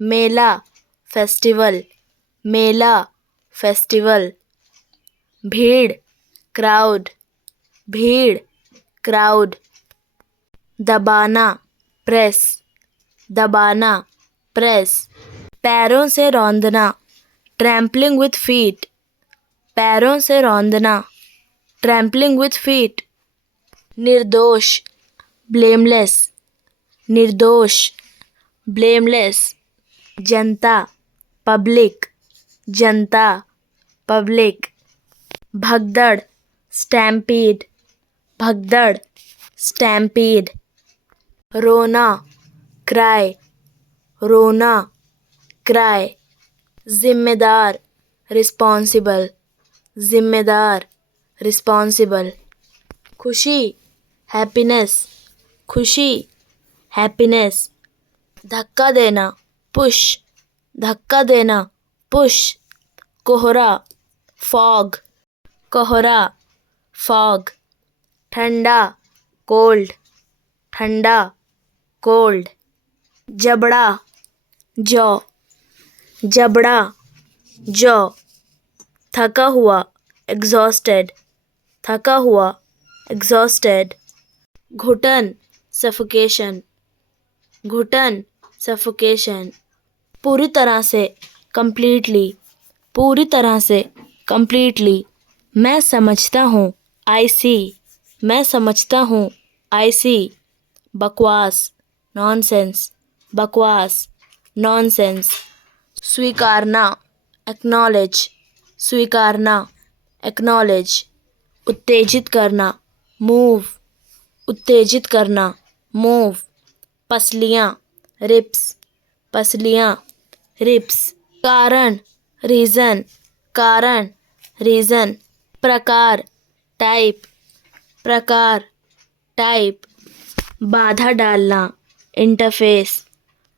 मेला festival, मेला festival. भीड़ crowd, भीड़ crowd. दबाना प्रेस, दबाना प्रेस। पैरों से रौंदना ट्रैम्पलिंग विथ फीट, पैरों से रौंदना ट्रैम्पलिंग विथ फीट। निर्दोष ब्लेमलेस, निर्दोष ब्लेमलेस। जनता पब्लिक, जनता पब्लिक। भगदड़ स्टैम्पीड, भगदड़ स्टैम्पीड। रोना क्राई, रोना क्राई। जिम्मेदार रिस्पॉन्सिबल, जिम्मेदार रिस्पॉन्सिबल। खुशी हैप्पीनेस, खुशी हैप्पीनेस। धक्का देना पुश, धक्का देना पुश। कोहरा फॉग, कोहरा फॉग। ठंडा कोल्ड, ठंडा कोल्ड। जबड़ा जॉ, जबड़ा जॉ। थका हुआ एग्जॉस्टेड, थका हुआ एग्जॉस्टेड। घुटन सफोकेशन, घुटन सफोकेशन। पूरी तरह से कंप्लीटली, पूरी तरह से कंप्लीटली। मैं समझता हूँ आई सी, मैं समझता हूँ आई सी। बकवास नॉनसेंस, बकवास नॉनसेंस। स्वीकारना एक्नॉलेज, स्वीकारना एक्नॉलेज। उत्तेजित करना मूव, उत्तेजित करना मूव। पसलियाँ रिप्स, पसलियाँ रिप्स। कारण रीज़न, कारण रीज़न। प्रकार टाइप, प्रकार टाइप। बाधा डालना इंटरफेस,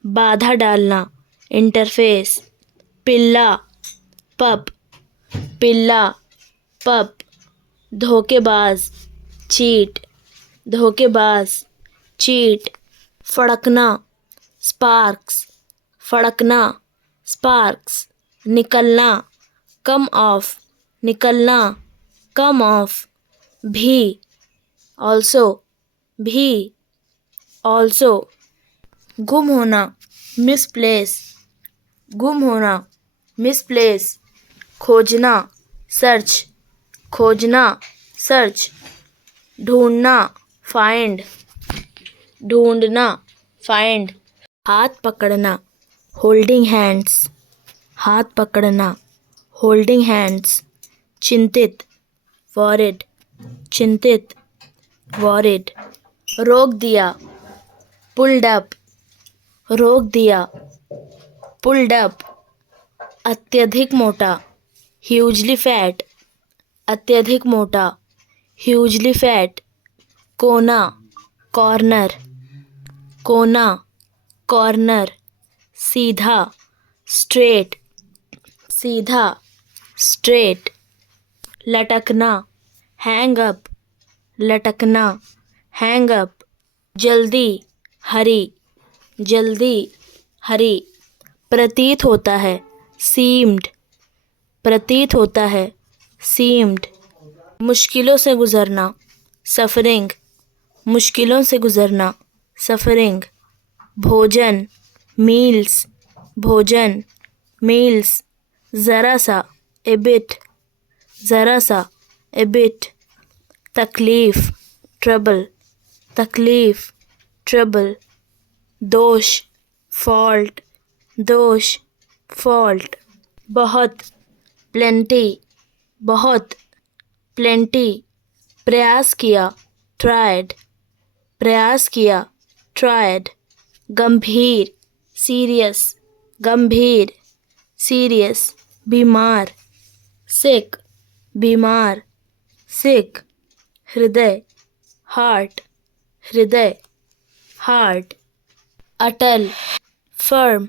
बाधा डालना इंटरफेस। पिल्ला पप, पिल्ला पप। धोखेबाज चीट, धोखेबाज चीट। फड़कना स्पार्क्स, फड़कना स्पार्क्स। निकलना कम ऑफ, निकलना कम ऑफ। भी ऑल्सो, भी ऑल्सो। गुम होना मिसप्लेस, गुम होना मिसप्लेस। खोजना सर्च, खोजना सर्च। ढूंढना फाइंड, ढूंढना फाइंड। हाथ पकड़ना होल्डिंग हैंड्स, हाथ पकड़ना होल्डिंग हैंड्स। चिंतित वॉरिड, चिंतित वॉरिड। रोक दिया पुल्ड अप, रोक दिया पुल्ड अप। अत्यधिक मोटा ह्यूजली फैट, अत्यधिक मोटा ह्यूजली फैट। कोना कॉर्नर, कोना कॉर्नर। सीधा स्ट्रेट, सीधा स्ट्रेट। लटकना हैंग अप, लटकना हैंग अप। जल्दी हरी, जल्दी हरी। प्रतीत होता है सीम्ड, प्रतीत होता है सीम्ड। मुश्किलों से गुजरना सफरिंग, मुश्किलों से गुजरना सफरिंग। भोजन मील्स, भोजन मील्स। ज़रा सा ए बिट, ज़रा सा ए बिट। तकलीफ ट्रबल, तकलीफ ट्रबल। दोष फॉल्ट, दोष फॉल्ट। बहुत प्लेंटी, बहुत प्लेंटी। प्रयास किया ट्राइड, प्रयास किया ट्राइड। गंभीर सीरियस, गंभीर सीरियस। बीमार सिक, बीमार सिक। हृदय हार्ट, हृदय हार्ट। अटल फर्म,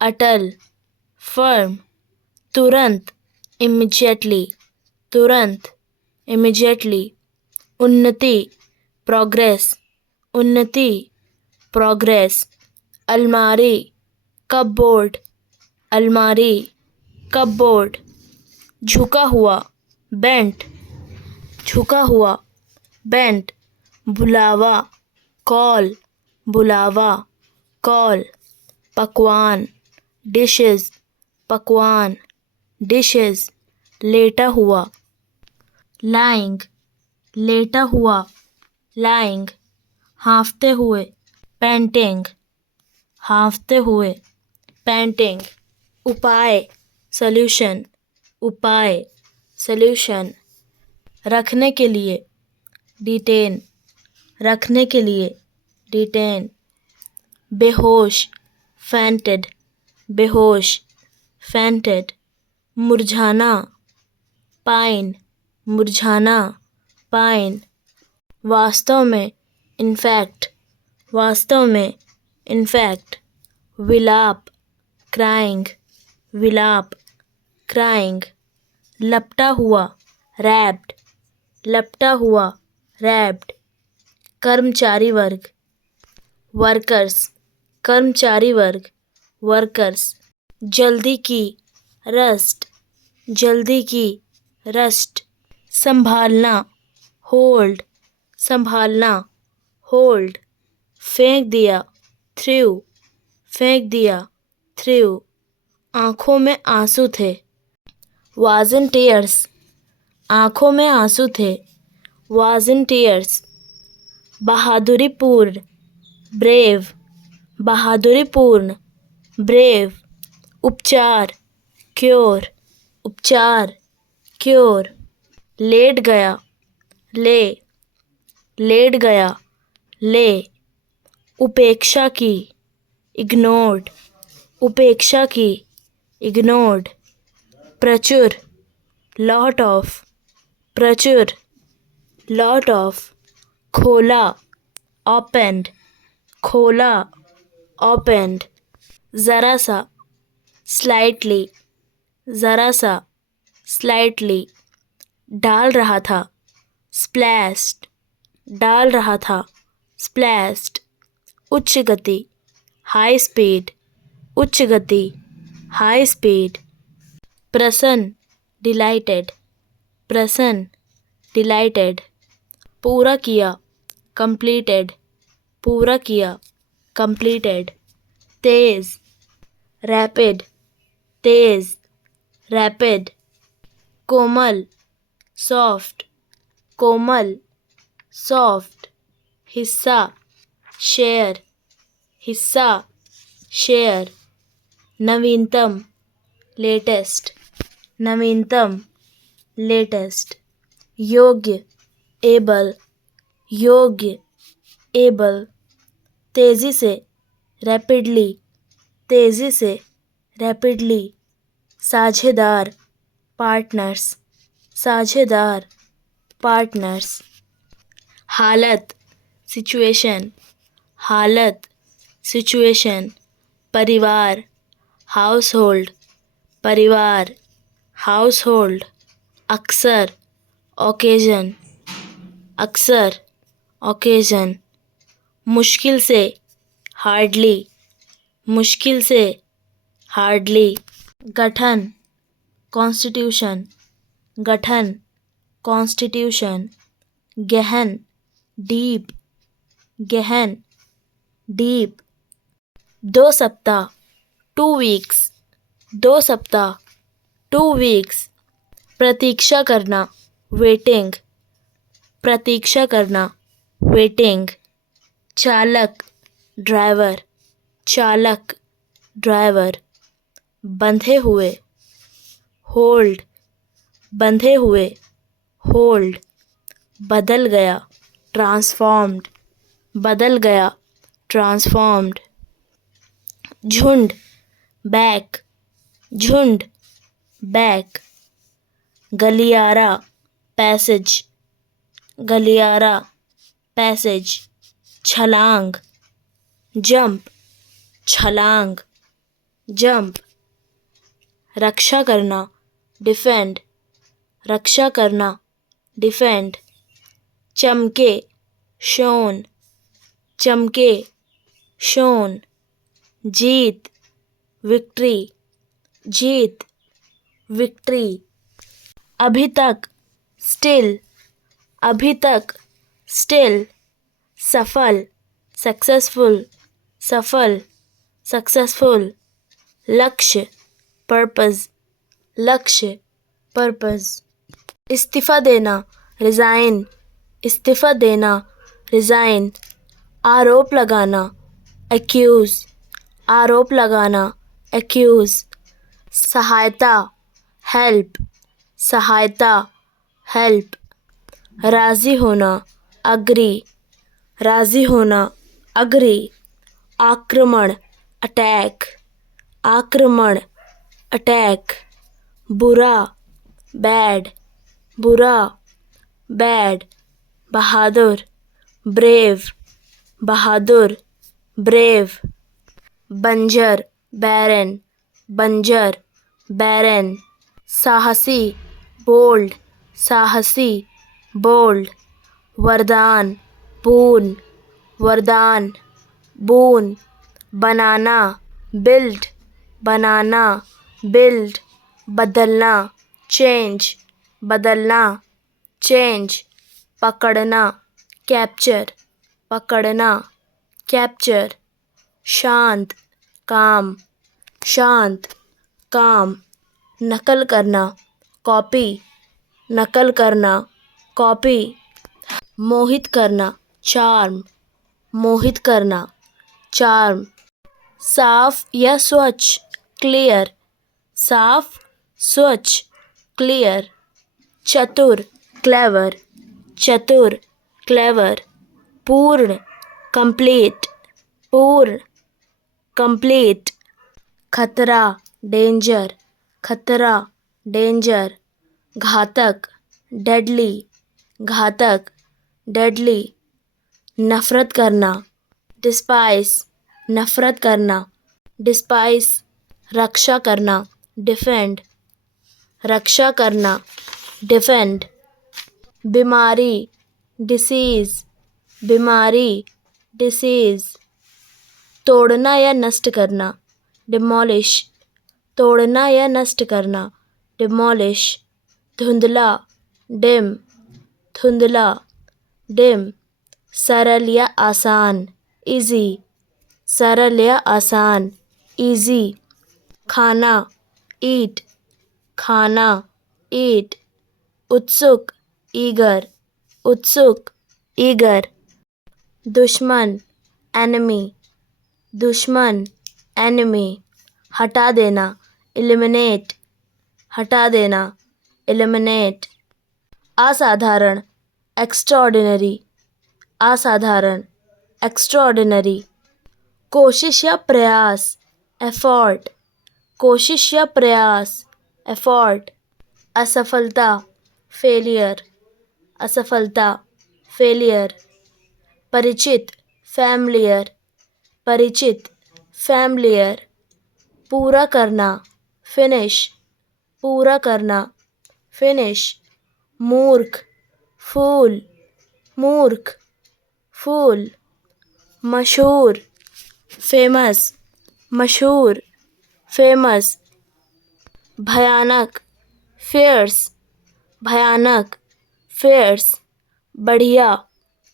अटल फर्म। तुरंत इमीडिएटली, तुरंत इमीडिएटली। उन्नति प्रोग्रेस, उन्नति प्रोग्रेस। अलमारी कपबोर्ड, अलमारी, कपबोर्ड। झुका हुआ, बेंट, झुका हुआ, बेंट। बुलावा, कॉल, बुलावा, कॉल। पकवान, डिशेस, पकवान, डिशेस। लेटा हुआ, लाइंग, लेटा हुआ, लाइंग। हाँफते हुए, पेंटिंग, हाँफते हुए, पेंटिंग। उपाय, सॉल्यूशन, उपाय, सॉल्यूशन। रखने के लिए, डिटेन, रखने के लिए, डिटेन। बेहोश, फैंटेड, बेहोश, फैंटेड। मुरझाना, पाइन, मुरझाना, पाइन। वास्तव में, इनफैक्ट, वास्तव में, इनफैक्ट। विलाप, क्राइंग, विलाप, क्राइंग। लपटा हुआ, रैप्ड, लपटा हुआ, रैप्ड। कर्मचारी वर्ग, वर्कर्स, कर्मचारी वर्ग, वर्कर्स। जल्दी की, रस्ट, जल्दी की, रस्ट। संभालना, होल्ड, संभालना, होल्ड। फेंक दिया, थ्रू, फेंक दिया, थ्रू। आंखों में आंसू थे, was in tears, आंखों में आंसू थे, was in tears। बहादुरीपूर्ण, ब्रेव, बहादुरीपूर्ण, ब्रेव। उपचार, क्योर, उपचार, क्योर। लेट गया, ले, लेट गया, ले। उपेक्षा की, इग्नोर्ड, उपेक्षा की, इग्नोर्ड। प्रचुर, लॉट ऑफ, प्रचुर, लॉट ऑफ। खोला, ओपनड, खोला, ओपनड। जरा सा, स्लाइटली, जरा सा, स्लाइटली। डाल रहा था, स्प्लैश्ड, डाल रहा था, स्प्लैश्ड। उच्च गति, हाई स्पीड, उच्च गति, हाई स्पीड। प्रसन्न, डिलाइटेड, प्रसन्न, डिलाइटेड। पूरा किया, कंप्लीटेड, पूरा किया, कंप्लीटेड। तेज, रैपिड, तेज, रैपिड। कोमल, सॉफ्ट, कोमल, सॉफ्ट। हिस्सा, शेयर, हिस्सा, शेयर। नवीनतम, लेटेस्ट, नवीनतम, लेटेस्ट। योग्य, एबल, योग्य, एबल। तेजी से, रैपिडली, तेजी से, रैपिडली। साझेदार, पार्टनर्स, साझेदार, पार्टनर्स। हालत, सिचुएशन, हालत, सिचुएशन। परिवार, हाउस होल्ड, परिवार, हाउस होल्ड। अक्सर, ओकेजन, अक्सर, ओकेजन। मुश्किल से, हार्डली, मुश्किल से, हार्डली। गठन, कॉन्स्टिट्यूशन, गठन, कॉन्स्टिट्यूशन। गहन, डीप, गहन, डीप। 2 सप्ताह, 2 वीक्स, 2 सप्ताह, 2 वीक्स। प्रतीक्षा करना, वेटिंग, प्रतीक्षा करना, वेटिंग। चालक, ड्राइवर, चालक, ड्राइवर। बंधे हुए, होल्ड, बंधे हुए, होल्ड। बदल गया, ट्रांसफॉर्म्ड, बदल गया, ट्रांसफॉर्म्ड। झुंड, बैक, झुंड, बैक। गलियारा, पैसेज, गलियारा, पैसेज। छलांग, जंप, छलांग, जंप। रक्षा करना, डिफेंड, रक्षा करना, डिफेंड। चमके, शोन, चमके, शोन। जीत, विक्ट्री, जीत, विक्ट्री। अभी तक, स्टिल, अभी तक, स्टिल। सफल, सक्सेसफुल, सफल, सक्सेसफुल। लक्ष्य, पर्पस, लक्ष्य, पर्पस। इस्तीफा देना, रिजाइन, इस्तीफा देना, रिजाइन। आरोप लगाना, एक्यूज, आरोप लगाना, एक्यूज। सहायता, हेल्प, सहायता, हेल्प। राजी होना, अग्री, राजी होना, अग्री। आक्रमण, अटैक, आक्रमण, अटैक। बुरा, बैड, बुरा, बैड। बहादुर, ब्रेव, बहादुर, ब्रेव। बंजर, बैरन, बंजर, बैरन। साहसी, बोल्ड, साहसी, बोल्ड। वरदान, बून, वरदान, बून। बनाना, बिल्ड, बनाना, बिल्ड। बदलना, चेंज, बदलना, चेंज। पकड़ना, कैप्चर, पकड़ना, कैप्चर। शांत, काम, शांत, काम। नकल करना, कॉपी, नकल करना, कॉपी। मोहित करना, चार्म, मोहित करना, चार्म। साफ या स्वच्छ, क्लियर, साफ, स्वच्छ, क्लियर। चतुर, क्लेवर, चतुर, क्लेवर। पूर्ण, कंप्लीट, पूर्ण, कंप्लीट। खतरा, डेंजर, खतरा, डेंजर। घातक, डेडली, घातक, डेडली। नफरत करना, डिस्पाइस, नफरत करना, डिस्पाइस। रक्षा करना, डिफेंड, रक्षा करना, डिफेंड। बीमारी, डिसीज, बीमारी, डिसीज। तोड़ना या नष्ट करना, डिमोलिश, तोड़ना या नष्ट करना, डिमोलिश। धुंधला, डिम, धुंधला, डिम। सरल या आसान, इजी, सरल या आसान, इजी। खाना, ईट, खाना, ईट। उत्सुक, ईगर, उत्सुक, ईगर। दुश्मन, एनिमी, दुश्मन, एनिमी। हटा देना, एलिमिनेट, हटा देना, एलिमिनेट। असाधारण, एक्स्ट्राऑर्डिनरी, असाधारण, एक्स्ट्राऑर्डिनरी। कोशिश या प्रयास, एफर्ट, कोशिश या प्रयास, एफर्ट। असफलता, फेलियर, असफलता, फेलियर। परिचित, फैमिलियर, परिचित, फैमिलियर। पूरा करना, फिनिश, पूरा करना, फिनिश। मूर्ख, फूल, मूर्ख, फूल। मशहूर, फेमस, मशहूर, फेमस। भयानक, फियर्स, भयानक, फियर्स। बढ़िया,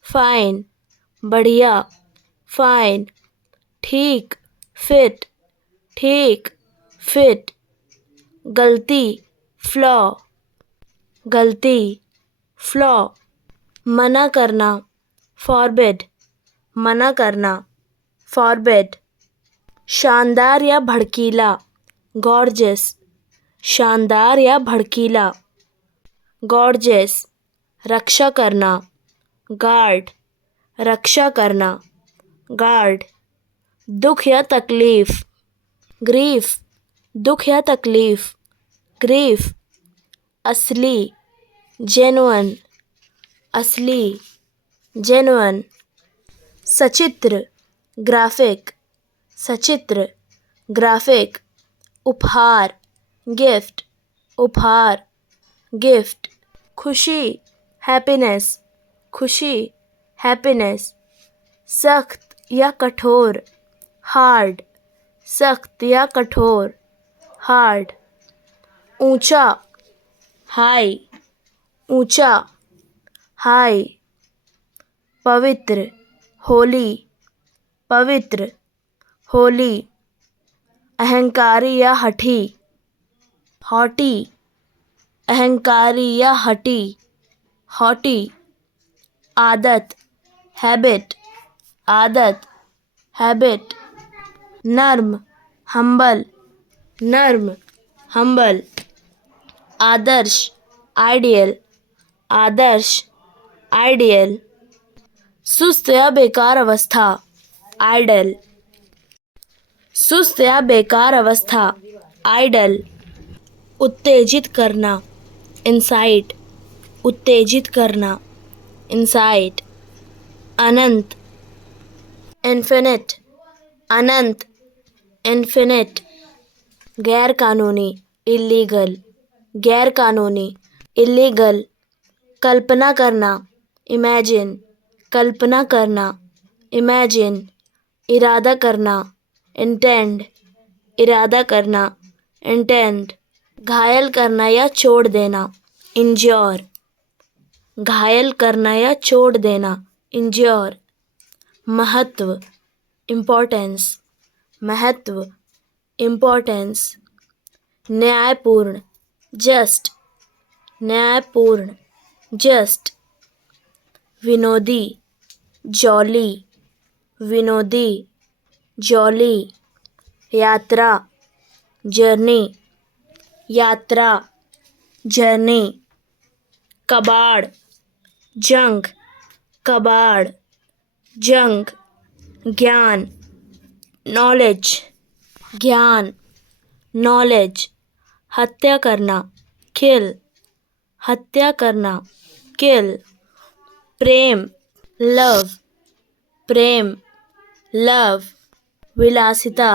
फाइन, बढ़िया, फाइन। ठीक, फिट, ठीक, फिट। गलती, फ्लॉ, गलती, फ्लॉ। मना करना, फॉरबिड, मना करना, फॉरबिड। शानदार या भड़कीला, गॉर्जियस, शानदार या भड़कीला, गॉर्जियस। रक्षा करना, गार्ड, रक्षा करना, गार्ड। दुख या तकलीफ, ग्रीफ, दुख या तकलीफ, ग्रीफ। असली, जेन्युइन, असली, जेन्युइन। सचित्र, ग्राफिक, सचित्र, ग्राफिक। उपहार, गिफ्ट, उपहार, गिफ्ट। खुशी, हैप्पीनेस, खुशी, हैप्पीनेस। सख्त या कठोर, हार्ड, सख्त या कठोर, हार्ड। ऊंचा, हाई, ऊंचा, हाई। पवित्र, होली, पवित्र, होली। अहंकारी या हठी, हॉटी, अहंकारी या हठी, हॉटी। आदत, हैबिट, आदत, हैबिट। नर्म, हम्बल, नर्म, हम्बल। आदर्श, आइडियल, आदर्श, आइडियल। सुस्त या बेकार अवस्था, आइडल, सुस्त या बेकार अवस्था, आइडल। उत्तेजित करना, इंसाइट, उत्तेजित करना, इंसाइट। अनंत, इन्फिनिट, अनंत, इन्फिनिट। गैर कानूनी, इलीगल, गैर कानूनी, इलीगल। कल्पना करना, इमेजिन, कल्पना करना, इमेजिन। इरादा करना, इंटेंड, इरादा करना, इंटेंड। घायल करना या चोट देना, इंज्योर, घायल करना या चोट देना, इंज्योर। महत्व, इम्पोर्टेंस, महत्व, इम्पोर्टेंस। न्यायपूर्ण, जस्ट, न्यायपूर्ण, जस्ट। विनोदी, जॉली, विनोदी, जॉली। यात्रा, जर्नी, यात्रा, जर्नी। कबाड़, जंग, कबाड़, जंग। ज्ञान, नॉलेज, ज्ञान, नॉलेज। हत्या करना, किल, हत्या करना, किल। प्रेम, लव, प्रेम, लव। विलासिता,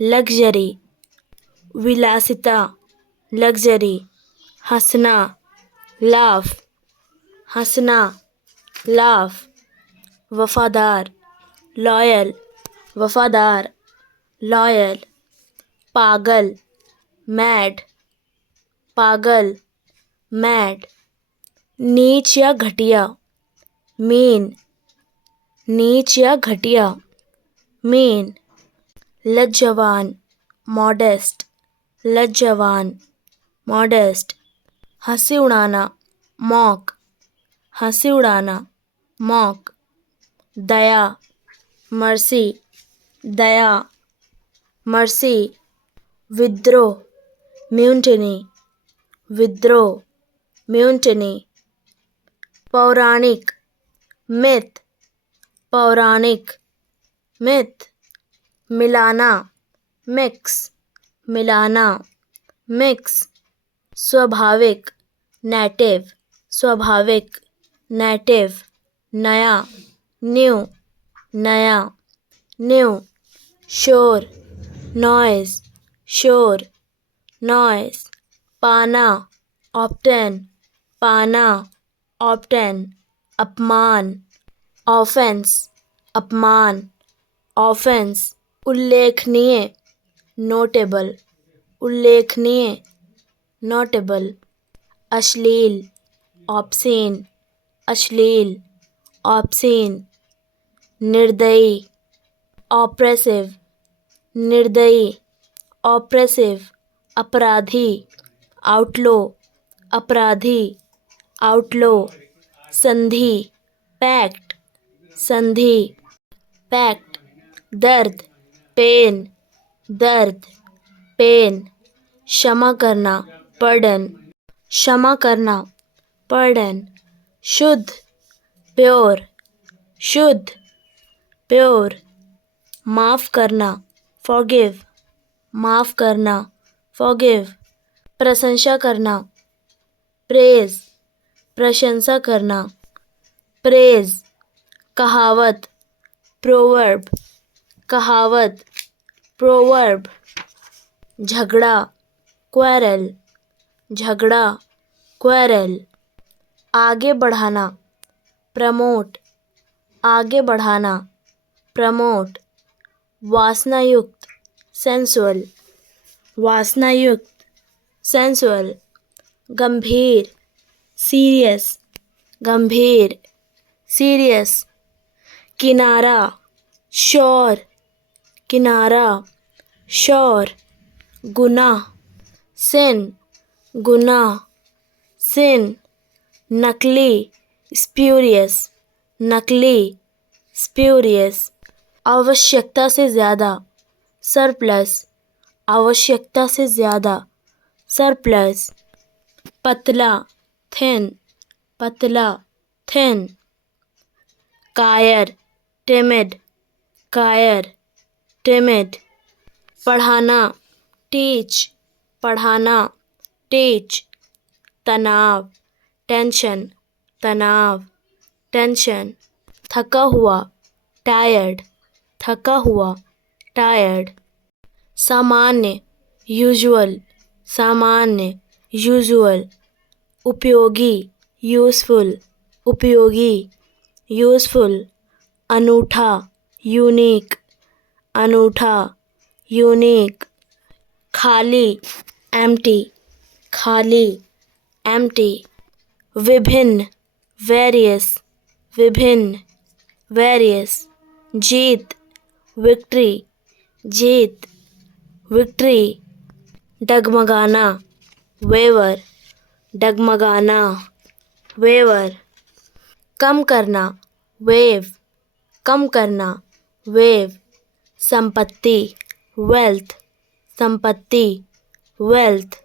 लग्जरी, विलासिता, लग्जरी। हंसना, लाफ, हंसना, लाफ। वफादार, लॉयल, वफादार, लॉयल। पागल, मैड, पागल, मैड। नीच या घटिया, मीन, नीच या घटिया, मीन। लज्जावान, मॉडेस्ट, लज्जावान, मॉडेस्ट। हंसी उड़ाना, मॉक, हंसी उड़ाना, मॉक। दया, मर्सी, दया, मर्सी। विद्रोह, म्यूटिनी, विद्रोह, म्यूटिनी। पौराणिक, मिथ, पौराणिक, मिथ। मिलाना, मिक्स, मिलाना, मिक्स। स्वाभाविक, नेटिव, स्वाभाविक, नेटिव। नया, न्यू, नया, न्यू। शोर, नॉइज, शोर, नॉइज। पाना, ऑप्टेन, पाना, ऑप्टेन। अपमान, ऑफेंस, अपमान, ऑफेंस। उल्लेखनीय, नोटेबल, उल्लेखनीय, नोटेबल। अश्लील, ऑब्सीन, अश्लील, ऑब्सीन। निर्दयी, ऑप्रेसिव, निर्दयी, ऑप्रेसिव। अपराधी, आउटलो, अपराधी, आउटलो। संधि, पैक्ट, संधि, पैक्ट। दर्द, पेन, दर्द, पेन। क्षमा करना, पर्डन, क्षमा करना, पर्डन। शुद्ध, प्योर, शुद्ध, प्योर। माफ करना, फॉरगिव, माफ करना, फॉरगिव। प्रशंसा करना, प्रेज, प्रशंसा करना, प्रेज। कहावत, प्रोवर्ब, कहावत, प्रोवर्ब। झगड़ा, क्वेरल, झगड़ा, क्वेरल। आगे बढ़ाना, प्रमोट, आगे बढ़ाना, प्रमोट। वासनायुक्त सेंसुअल, वासनायुक्त सेंसुअल। गंभीर सीरियस, गंभीर सीरियस। किनारा शोर, किनारा शोर। गुनाह सिन, गुनाह सिन। नकली स्प्यूरियस, नकली स्प्यूरियस। आवश्यकता से ज़्यादा सरप्लस, आवश्यकता से ज़्यादा सरप्लस। पतला थिन, पतला थिन। कायर टिमिड, कायर टिमिड। पढ़ाना टीच, पढ़ाना टीच। तनाव टेंशन, तनाव टेंशन। थका हुआ टायर्ड, थका हुआ टायर्ड। सामान्य यूजुअल, सामान्य यूजुअल। उपयोगी यूज़फुल, उपयोगी यूज़फुल। अनूठा यूनिक, अनूठा यूनिक। खाली एम्प्टी, खाली एम्प्टी। विभिन्न वेरियस, विभिन्न वेरियस। जीत विक्ट्री, जीत विक्ट्री। डगमगाना वेवर, डगमगाना वेवर। कम करना वेव, कम करना वेव। संपत्ति वेल्थ, संपत्ति वेल्थ।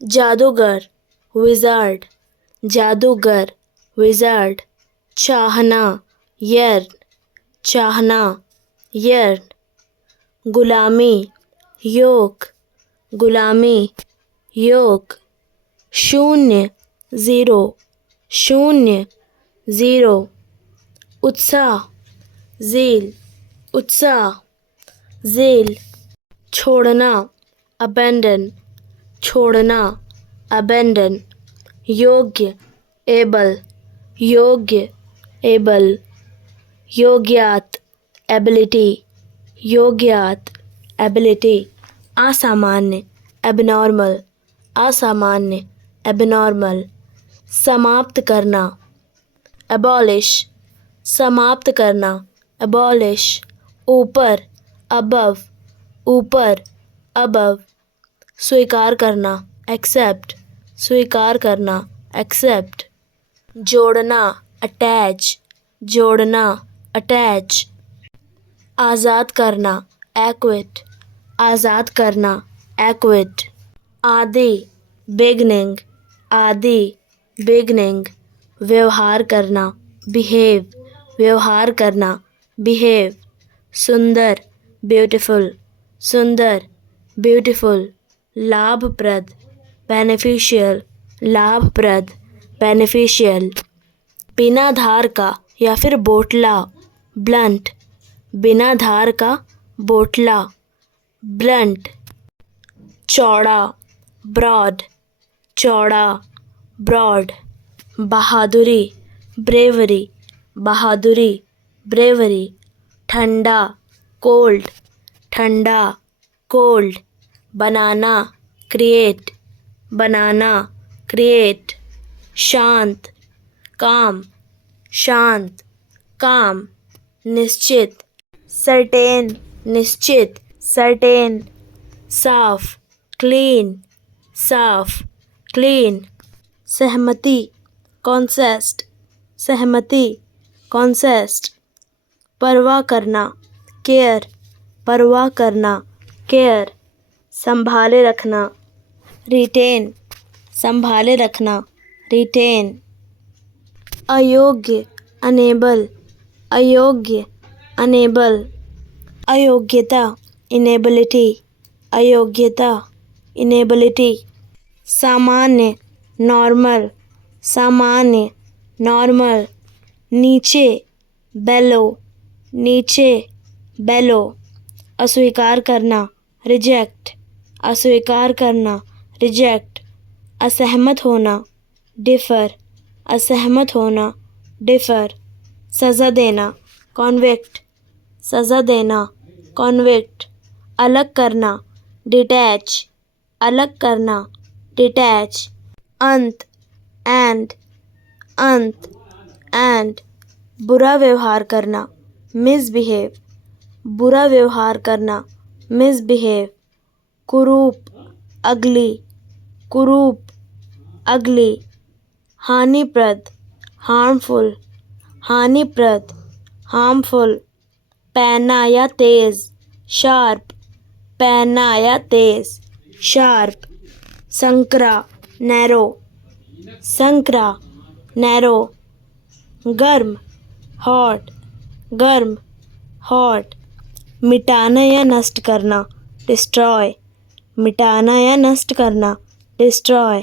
जादूगर विज़ार्ड, जादूगर विज़ार्ड। चाहना यर्न, चाहना यर्न। गुलामी योक, गुलामी योक। शून्य ज़ीरो, शून्य ज़ीरो। उत्साह ज़ील, उत्साह ज़ील। छोड़ना अबेंडन, छोड़ना अबेंडन। योग्य एबल, योग्य एबल। योग्यात एबिलिटी, योग्यात एबिलिटी। असामान्य एबनॉर्मल, असामान्य एबनॉर्मल। समाप्त करना एबॉलिश, समाप्त करना एबॉलिश। ऊपर अबव, ऊपर अबव। स्वीकार करना एक्सेप्ट, स्वीकार करना एक्सेप्ट। जोड़ना अटैच, जोड़ना अटैच। आज़ाद करना एक्विट, आज़ाद करना एक्विट। आदि बिगनिंग, आदि बिगनिंग। व्यवहार करना बिहेव, व्यवहार करना बिहेव। सुंदर ब्यूटीफुल, सुंदर ब्यूटीफुल। लाभप्रद बेनिफिशियल, लाभप्रद बेनिफिशियल। बिना धार का या फिर बोटला ब्लंट, बिना धार का बोटला ब्लंट। चौड़ा ब्रॉड, चौड़ा ब्रॉड। बहादुरी ब्रेवरी, बहादुरी ब्रेवरी। ठंडा कोल्ड, ठंडा कोल्ड। बनाना क्रिएट, बनाना क्रिएट। शांत काम, शांत काम। निश्चित सर्टेन, निश्चित सर्टेन। साफ क्लीन, साफ क्लीन। सहमति कॉन्सेस्ट, सहमति कॉन्सेस्ट। परवाह करना केयर, परवाह करना केयर। संभाले रखना रिटेन, संभाले रखना रिटेन। अयोग्य अनेबल, अयोग्य अनेबल। अयोग्यता इनेबिलिटी, अयोग्यता इनेबिलिटी। सामान्य नॉर्मल, सामान्य नॉर्मल। नीचे बेलो, नीचे बेलो। अस्वीकार करना रिजेक्ट, अस्वीकार करना रिजेक्ट। असहमत होना डिफर, असहमत होना डिफर। सज़ा देना कॉन्विक्ट, सज़ा देना कॉन्विक्ट, अलग करना, डिटैच, अलग करना, डिटैच, अंत, एंड, अंत, एंड, बुरा व्यवहार करना, मिसबिहेव, बुरा व्यवहार करना, मिसबिहेव, कुरूप, अगली, कुरूप, अगली, हानिप्रद, हार्मफुल, हानिप्रद, हार्मफुल, पैना या तेज, शार्प, पैना या तेज, शार्प, संकरा, नैरो, संकरा, नैरो, गर्म, हॉट, गर्म, हॉट, मिटाना या नष्ट करना, डिस्ट्रॉय, मिटाना या नष्ट करना, डिस्ट्रॉय,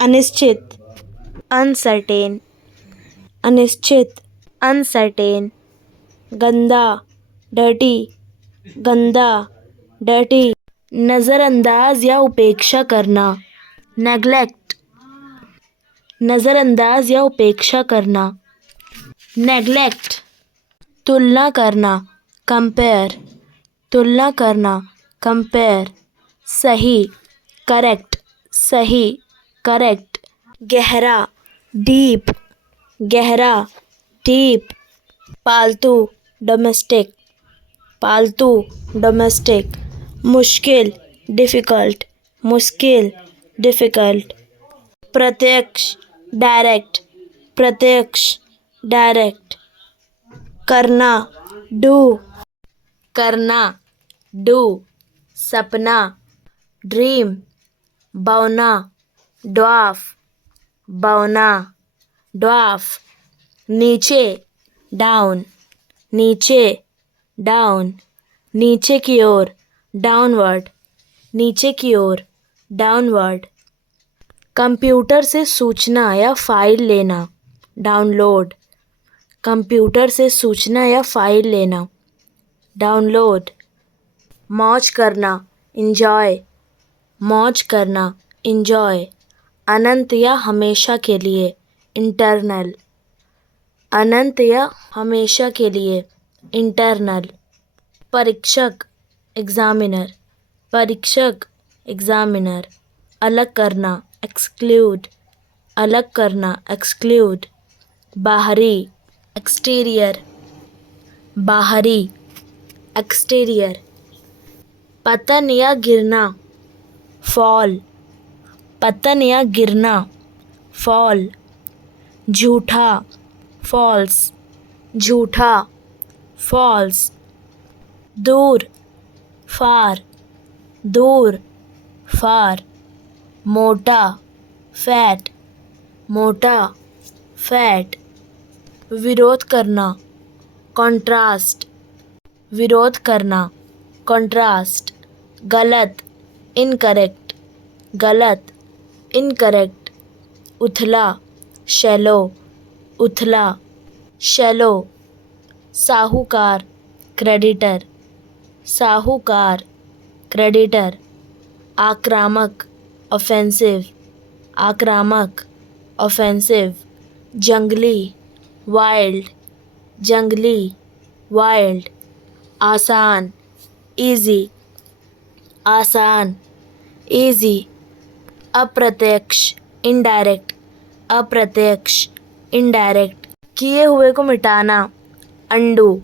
अनिश्चित, अनसर्टेन, अनिश्चित, अनसर्टेन, गंदा, डर्टी, गंदा, डर्टी, नज़रअंदाज या उपेक्षा करना, नेग्लेक्ट, नज़रअंदाज या उपेक्षा करना, नेग्लेक्ट, तुलना करना, कंपेयर, तुलना करना, कंपेयर, सही, करेक्ट, सही, करेक्ट, गहरा, डीप, गहरा, डीप, पालतू, डोमेस्टिक, पालतू, डोमेस्टिक, मुश्किल, डिफ़िकल्ट, मुश्किल, डिफ़िकल्ट, प्रत्यक्ष, डायरेक्ट, प्रत्यक्ष, डायरेक्ट, करना, डू, करना, डू, सपना, ड्रीम, बौना, ड्वार्फ, बौना, ड्वार्फ, नीचे, डाउन, नीचे, डाउन, नीचे की ओर, डाउनवर्ड, नीचे की ओर, डाउनवर्ड, कंप्यूटर से सूचना या फाइल लेना, डाउनलोड, कंप्यूटर से सूचना या फाइल लेना, डाउनलोड, मौज करना, इंजॉय, मौज करना, इंजॉय, अनंत या हमेशा के लिए, इंटरनल, अनंत या हमेशा के लिए, इंटरनल, परीक्षक, एग्जामिनर, परीक्षक, एग्जामिनर, अलग करना, एक्सक्लूड, अलग करना, एक्सक्लूड, बाहरी, एक्सटीरियर, बाहरी, एक्सटीरियर, पतन या गिरना, फॉल, पतन या गिरना, फॉल, झूठा, फॉल्स, झूठा, फॉल्स, दूर, फार, दूर, फार, मोटा, फैट, मोटा, फैट, विरोध करना, कॉन्ट्रास्ट, विरोध करना, कॉन्ट्रास्ट, गलत, इनकरेक्ट, गलत, इनकरेक्ट, उथला, शैलो, उथला, शैलो, साहूकार, क्रेडिटर, साहूकार, क्रेडिटर, आक्रामक, ऑफेंसिव, आक्रामक, ऑफेंसिव, जंगली, वाइल्ड, जंगली, वाइल्ड, आसान, इजी, आसान, इजी, अप्रत्यक्ष, इनडायरेक्ट, अप्रत्यक्ष, इनडायरेक्ट, किए हुए को मिटाना, अंडू,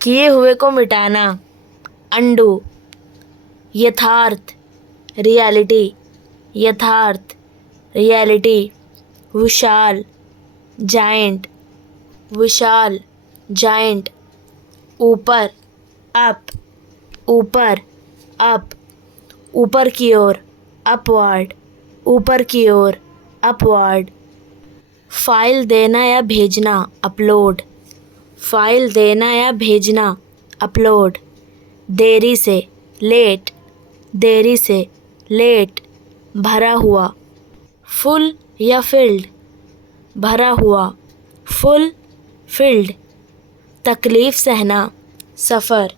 किए हुए को मिटाना, अंडू, यथार्थ, रियलिटी, यथार्थ, रियलिटी, विशाल, जायंट, विशाल, जायंट, ऊपर, अप, ऊपर, अप, ऊपर की ओर, अपवर्ड, ऊपर की ओर, अपवर्ड, फाइल देना या भेजना, अपलोड, फाइल देना या भेजना, अपलोड, देरी से, लेट, देरी से, लेट, भरा हुआ, फुल या फिल्ड, भरा हुआ, फुल, फिल्ड, तकलीफ़ सहना, सफ़र,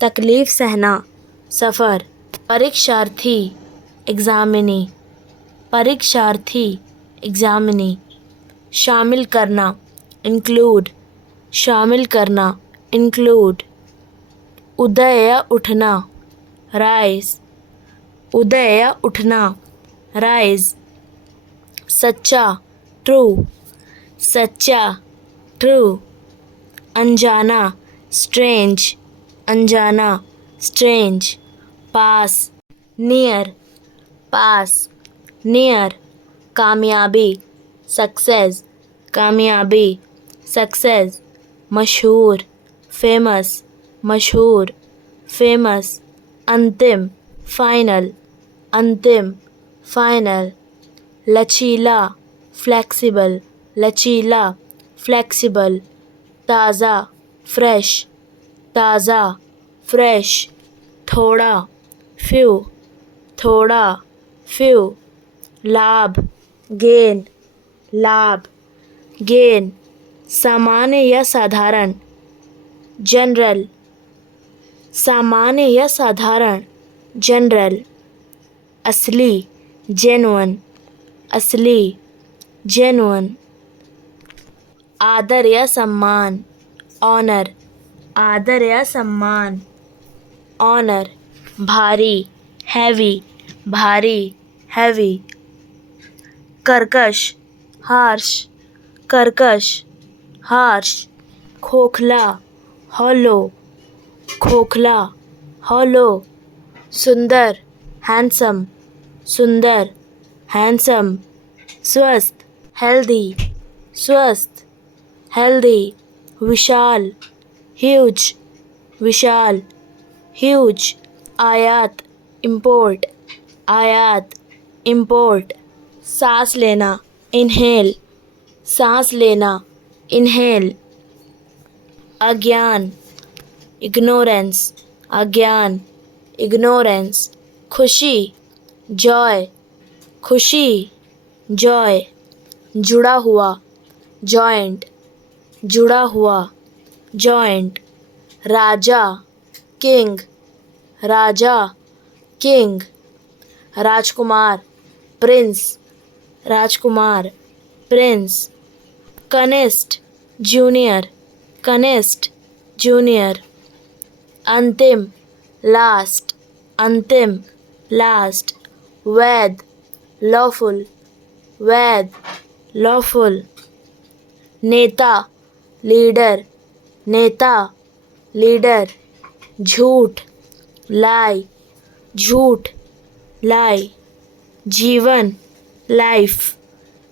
तकलीफ़ सहना, सफ़र, परीक्षार्थी, एग्ज़ामिनी, परीक्षार्थी, एग्ज़ामिनी, शामिल करना, इंक्लूड, शामिल करना, इंक्लूड, उदय या उठना, राइज, उदय या उठना, राइज। सच्चा, ट्रू, सच्चा, ट्रू। अनजाना, स्ट्रेंज, अनजाना, स्ट्रेंज। पास, नियर, पास, नियर। कामयाबी, सक्सेस, कामयाबी, सक्सेस। मशहूर, फेमस, मशहूर, फेमस। अंतिम, फाइनल, अंतिम, फाइनल। लचीला, फ्लेक्सिबल, लचीला, फ्लेक्सिबल। ताज़ा, फ्रेश, ताज़ा, फ्रेश। थोड़ा, फ्यू, थोड़ा, फ्यू। लाभ, गेन, लाभ, गेन। सामान्य या साधारण, जनरल, सामान्य या साधारण, जनरल। असली, जेन्युइन, असली, जेन्युइन। आदर या सम्मान, ऑनर, आदर या सम्मान, ऑनर। भारी, हैवी, भारी, हैवी। कर्कश, हार्श, कर्कश, हार्श। खोखला, हॉलो, खोखला, हॉलो। सुंदर, हैंडसम, सुंदर, हैंडसम। स्वस्थ, हेल्दी, स्वस्थ, हेल्दी। विशाल, ह्यूज, विशाल, ह्यूज। आयात, इम्पोर्ट, आयात, इम्पोर्ट। सांस लेना, इनहेल, सांस लेना, इनहेल। अज्ञान, इग्नोरेंस, अज्ञान, इग्नोरेंस। खुशी, जॉय, खुशी, जॉय। जुड़ा हुआ, जॉइंट, जुड़ा हुआ, जॉइंट। राजा, किंग, राजा, किंग। राजकुमार, प्रिंस, राजकुमार, प्रिंस। कनिष्ठ, जूनियर, कनिष्ठ, जूनियर। अंतिम, लास्ट, अंतिम, लास्ट। वैध, लॉफुल, वैध, लॉफुल। नेता, लीडर, नेता, लीडर। झूठ, लाई, झूठ, लाई। जीवन, लाइफ,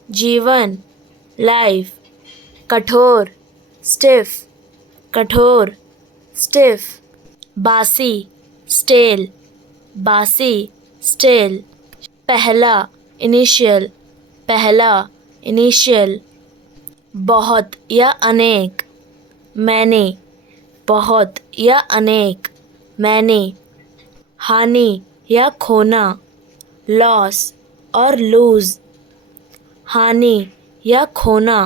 जीवन, लाइफ। कठोर, स्टिफ, कठोर, स्टिफ। बासी, स्टेल, बासी, स्टेल। पहला, इनिशियल, पहला, इनिशियल। बहुत या अनेक, मैंने, बहुत या अनेक, मैंने। हानि या खोना, लॉस और लूज, हानि या खोना,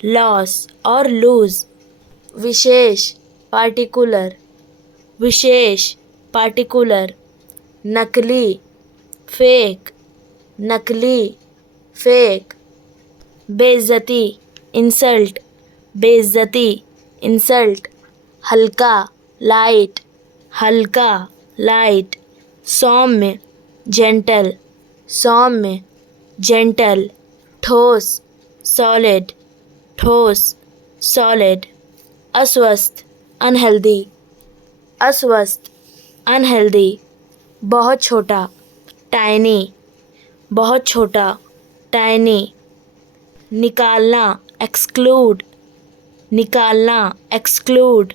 लॉस और लूज। विशेष, पार्टिकुलर, विशेष, पार्टिकुलर। नकली, फेक, नकली, फेक। बेइज्जती, इंसल्ट, बेइज्जती, इंसल्ट। हल्का, लाइट, हल्का, लाइट। सौम्य, जेंटल, सौम्य, जेंटल। ठोस, सॉलिड, ठोस, सॉलिड। अस्वस्थ, अनहेल्दी, अस्वस्थ, अनहेल्दी। बहुत छोटा, टाइनी, बहुत छोटा, टाइनी। निकालना, एक्सक्लूड, निकालना, एक्सक्लूड।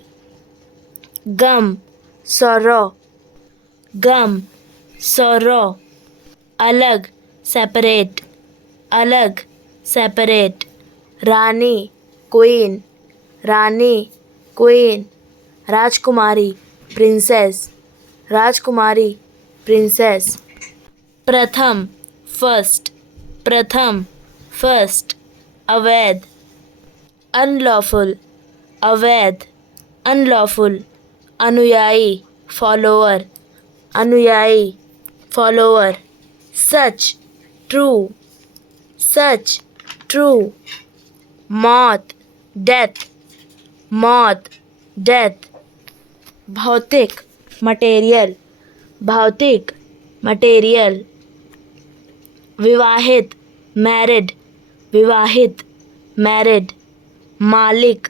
गम, सॉरो, गम, सॉरो। अलग, सेपरेट, अलग, सेपरेट। रानी, क्वीन, रानी, क्वीन। राजकुमारी, प्रिंसेस, राजकुमारी, प्रिंसेस। प्रथम, फर्स्ट, प्रथम, फर्स्ट। अवैध, अनलॉफुल, अवैध, अनलॉफुल। अनुयायी, फॉलोअर, अनुयायी, फॉलोअर। सच, ट्रू, सच, ट्रू। मौत, डेथ, मौत, डेथ। भौतिक मटेरियल, भौतिक मटेरियल। विवाहित मैरिड, विवाहित मैरिड। मालिक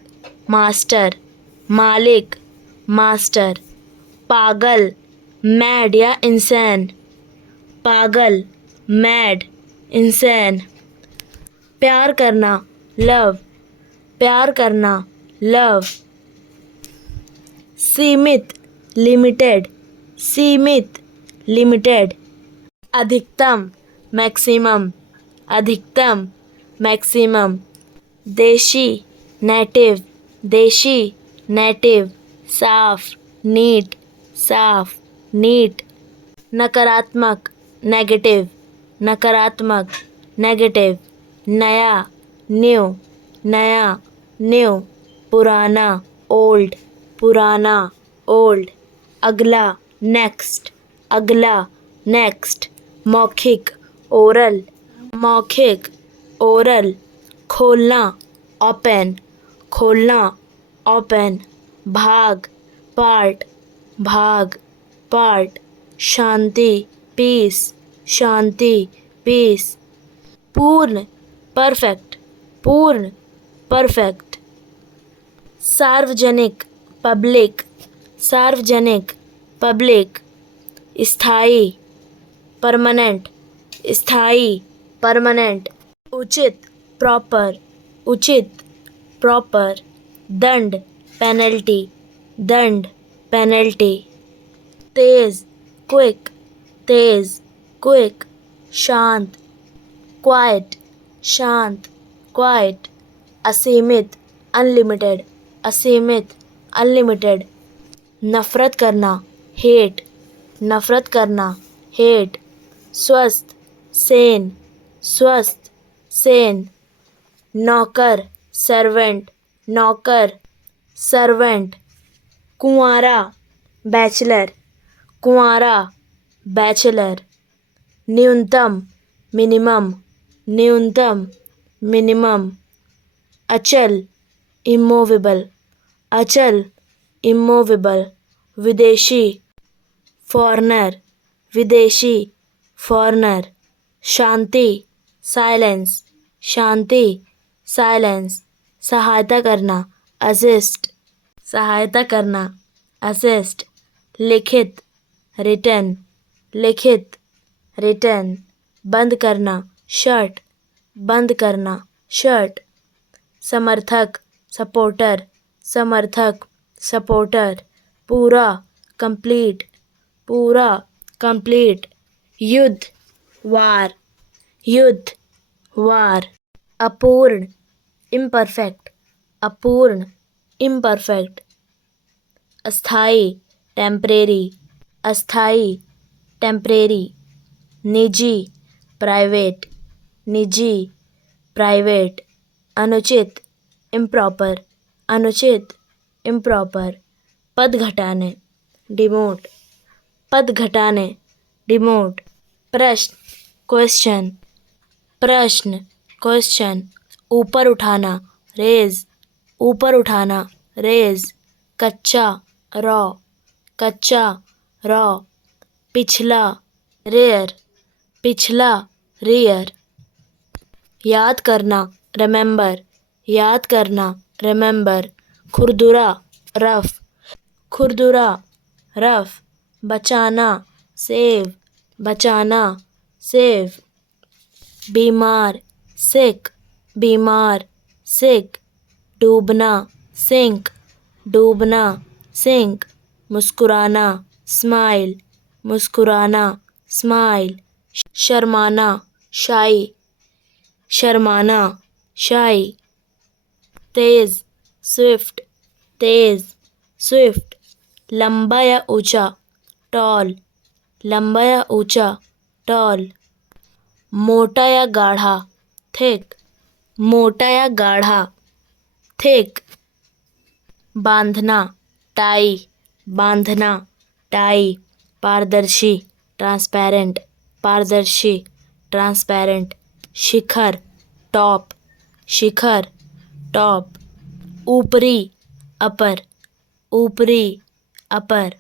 मास्टर, मालिक मास्टर। पागल मैड या इंसान, पागल मैड इंसान। प्यार करना लव, प्यार करना लव। सीमित लिमिटेड, सीमित लिमिटेड। अधिकतम मैक्सिमम, अधिकतम मैक्सिमम। देशी नेटिव, देशी नेटिव। साफ नीट, साफ नीट। नकारात्मक नेगेटिव, नकारात्मक नेगेटिव। नया न्यू, नया न्यू। पुराना ओल्ड, पुराना ओल्ड। अगला नेक्स्ट, अगला नेक्स्ट। मौखिक ओरल, मौखिक ओरल। खोलना ओपन, खोलना ओपन। भाग पार्ट, भाग पार्ट। शांति पीस, शांति पीस। पूर्ण परफेक्ट, पूर्ण परफेक्ट। सार्वजनिक पब्लिक, सार्वजनिक पब्लिक। स्थायी परमानेंट, स्थायी परमानेंट। उचित प्रॉपर, उचित प्रॉपर। दंड पेनल्टी, दंड पेनल्टी। तेज क्विक, तेज क्विक। शांत क्वाइट, शांत क्वाइट। असीमित अनलिमिटेड, असीमित अनलिमिटेड। नफरत करना हेट, नफरत करना हेट। स्वस्थ सेन, स्वस्थ सेन। नौकर सर्वेंट, नौकर सर्वेंट। कुंवारा बैचलर, कुंवारा बैचलर। न्यूनतम मिनिमम, न्यूनतम मिनिमम। अचल इमूवेबल, अचल इमूवेबल। विदेशी फॉरेनर, विदेशी फॉरेनर। शांति साइलेंस, शांति साइलेंस। सहायता करना असिस्ट, सहायता करना असिस्ट। लिखित रिटन, लिखित रिटन। बंद करना शर्ट, बंद करना शर्ट। समर्थक सपोर्टर, समर्थक सपोर्टर। पूरा कंप्लीट, पूरा कंप्लीट। युद्ध वार, युद्ध वार। अपूर्ण इम्परफेक्ट, अपूर्ण इम्परफेक्ट। अस्थाई टेम्परेरी, अस्थाई टेम्परेरी। निजी प्राइवेट, निजी प्राइवेट। अनुचित इम्प्रॉपर, अनुचित इम्प्रॉपर। पद घटाने डिमोट, पद घटाने डिमोट। प्रश्न क्वेश्चन, प्रश्न क्वेश्चन। ऊपर उठाना रेज, ऊपर उठाना रेज। कच्चा रॉ, कच्चा रॉ। पिछला रेयर, पिछला रेयर। याद करना रिमेंबर, याद करना रिमेंबर। खुरदुरा रफ, खुरदुरा रफ। बचाना सेव, बचाना सेव। बीमार सिक, बीमार सिक। डूबना सिंक, डूबना सिंक। मुस्कुराना स्माइल, मुस्कुराना स्माइल। शर्माना शाई, शर्माना शाई। तेज स्विफ्ट, तेज स्विफ्ट। लंबा या ऊंचा टॉल, लंबा या ऊंचा टॉल। मोटा या गाढ़ा थिक, मोटा या गाढ़ा थिक। बांधना टाई, बांधना टाई। पारदर्शी ट्रांसपेरेंट, पारदर्शी ट्रांसपेरेंट। शिखर टॉप, शिखर टॉप। ऊपरी अपर, ऊपरी अपर,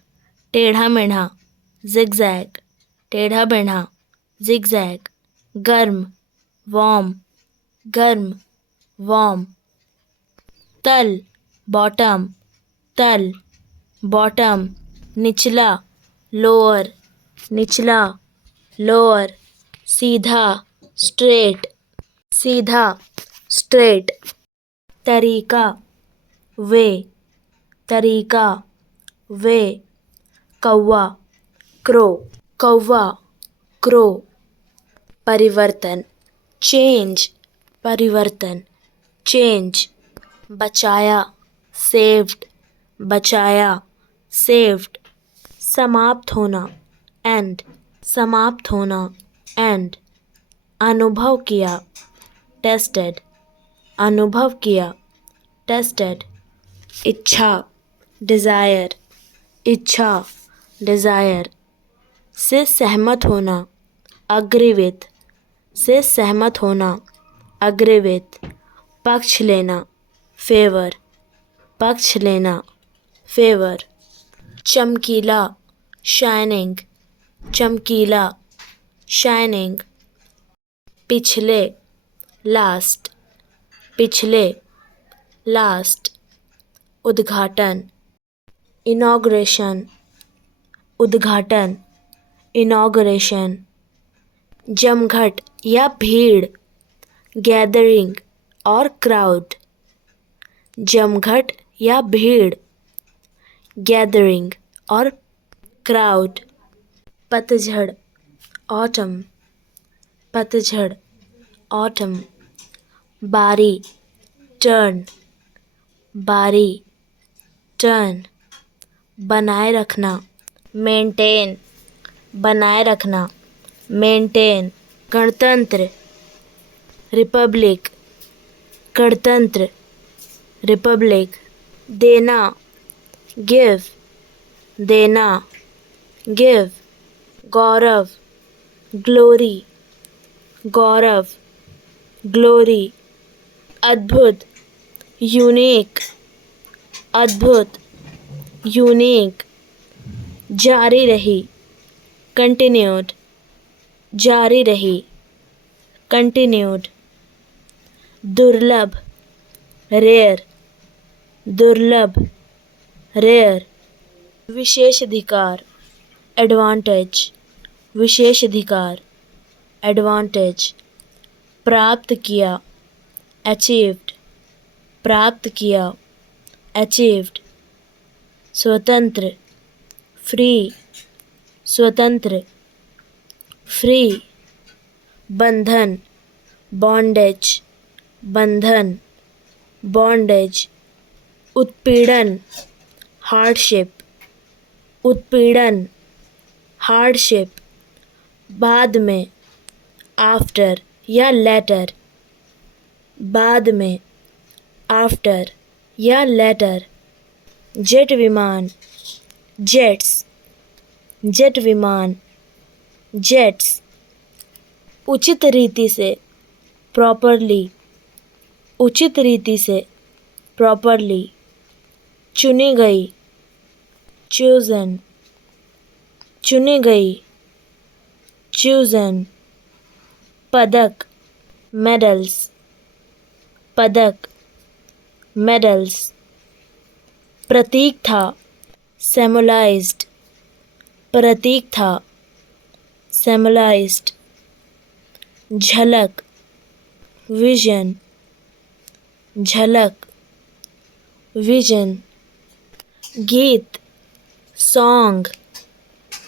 टेढ़ा मेढ़ा, जिगजैग, टेढ़ा मेढ़ा, जिगजैग। गर्म, वार्म, गर्म, वार्म। तल, बॉटम, तल, बॉटम। निचला, लोअर, निचला, लोअर। सीधा, स्ट्रेट, सीधा, स्ट्रेट। तरीका, वे, तरीका, वे। कौवा, क्रो, कौवा, क्रो। परिवर्तन, चेंज, परिवर्तन, चेंज। बचाया, सेव्ड, बचाया, सेव्ड। समाप्त होना, एंड, समाप्त होना, एंड। अनुभव किया, टेस्टेड, अनुभव किया, टेस्टेड। इच्छा, डिज़ायर, इच्छा, डिज़ायर। से सहमत होना, अग्री विथ, से सहमत होना, अग्री विथ। पक्ष लेना, फेवर, पक्ष लेना, फेवर। चमकीला, शाइनिंग, चमकीला, शाइनिंग। पिछले, लास्ट, पिछले, लास्ट। उद्घाटन, इनॉग्रेशन, उद्घाटन, इनॉग्रेशन। जमघट या भीड़, गैदरिंग और क्राउड, जमघट या भीड़, गैदरिंग और क्राउड। पतझड़, ऑटम, पतझड़, ऑटम। बारी, टर्न, बारी, टर्न। बनाए रखना, मेंटेन, बनाए रखना, मेंटेन। गणतंत्र, रिपब्लिक, गणतंत्र, रिपब्लिक। देना, गिव, देना, गिव। गौरव, ग्लोरी, गौरव, ग्लोरी। अद्भुत, यूनिक, अद्भुत, यूनिक। जारी रही, कंटिन्यूड, जारी रही, कंटिन्यूड। दुर्लभ, रेयर, दुर्लभ, रेयर। विशेषाधिकार, एडवांटेज, विशेषाधिकार, एडवांटेज। प्राप्त किया, अचीव्ड, प्राप्त किया, अचीव्ड। स्वतंत्र, फ्री, स्वतंत्र, फ्री। बंधन, बॉन्डेज, बंधन, बॉन्डेज। उत्पीड़न, हार्डशिप, उत्पीड़न, हार्डशिप। बाद में, आफ्टर या लेटर, बाद में, आफ्टर या लेटर। जेट विमान, जेट्स, जेट विमान, जेट्स। उचित रीति से, प्रॉपरली, उचित रीति से, प्रॉपरली। चुनी गई, चूजन, चुनी गई, चूजन। पदक, मेडल्स, पदक, मेडल्स। प्रतीक था, सिंबलाइज्ड, प्रतीक था, सिंबलाइज्ड। झलक, विजन, झलक, विजन। गीत, सॉन्ग,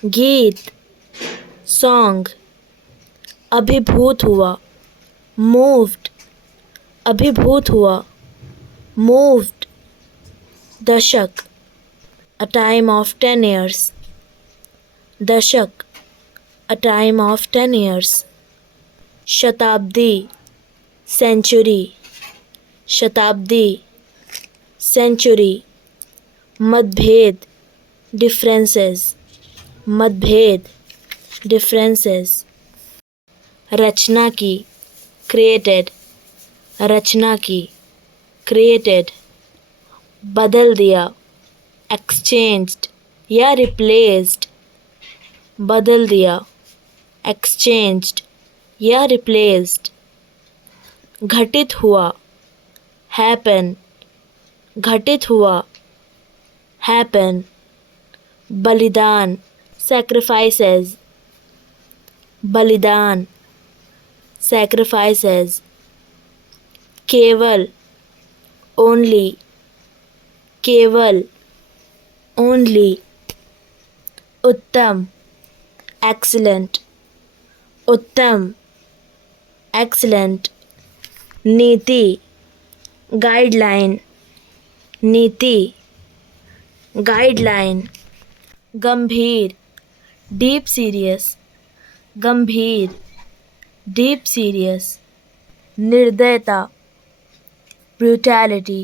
गीत, सॉन्ग। अभिभूत हुआ, मूव्ड, अभिभूत हुआ, मूव्ड। दशक, a time of 10 years, दशक, a time of 10 years। शताब्दी, सेंचुरी, शताब्दी, सेंचुरी। मतभेद, डिफरेंसेस, मतभेद, डिफरेंसेस। रचना की, क्रिएटेड, रचना की, क्रिएटेड। बदल दिया, एक्सचेंज्ड, या रिप्लेस्ड, बदल दिया, एक्सचेंज्ड या रिप्लेस्ड, घटित हुआ, हैपन, घटित हुआ, हैपन, बलिदान, सैक्रिफाइसेस, बलिदान, सैक्रिफाइसेस, केवल, ओनली, केवल, ओनली, उत्तम, एक्सीलेंट, उत्तम, एक्सीलेंट, नीति, गाइडलाइन, नीति, गाइडलाइन, गंभीर, डीप सीरियस, गंभीर, डीप सीरियस, निर्दयता, ब्रूटैलिटी,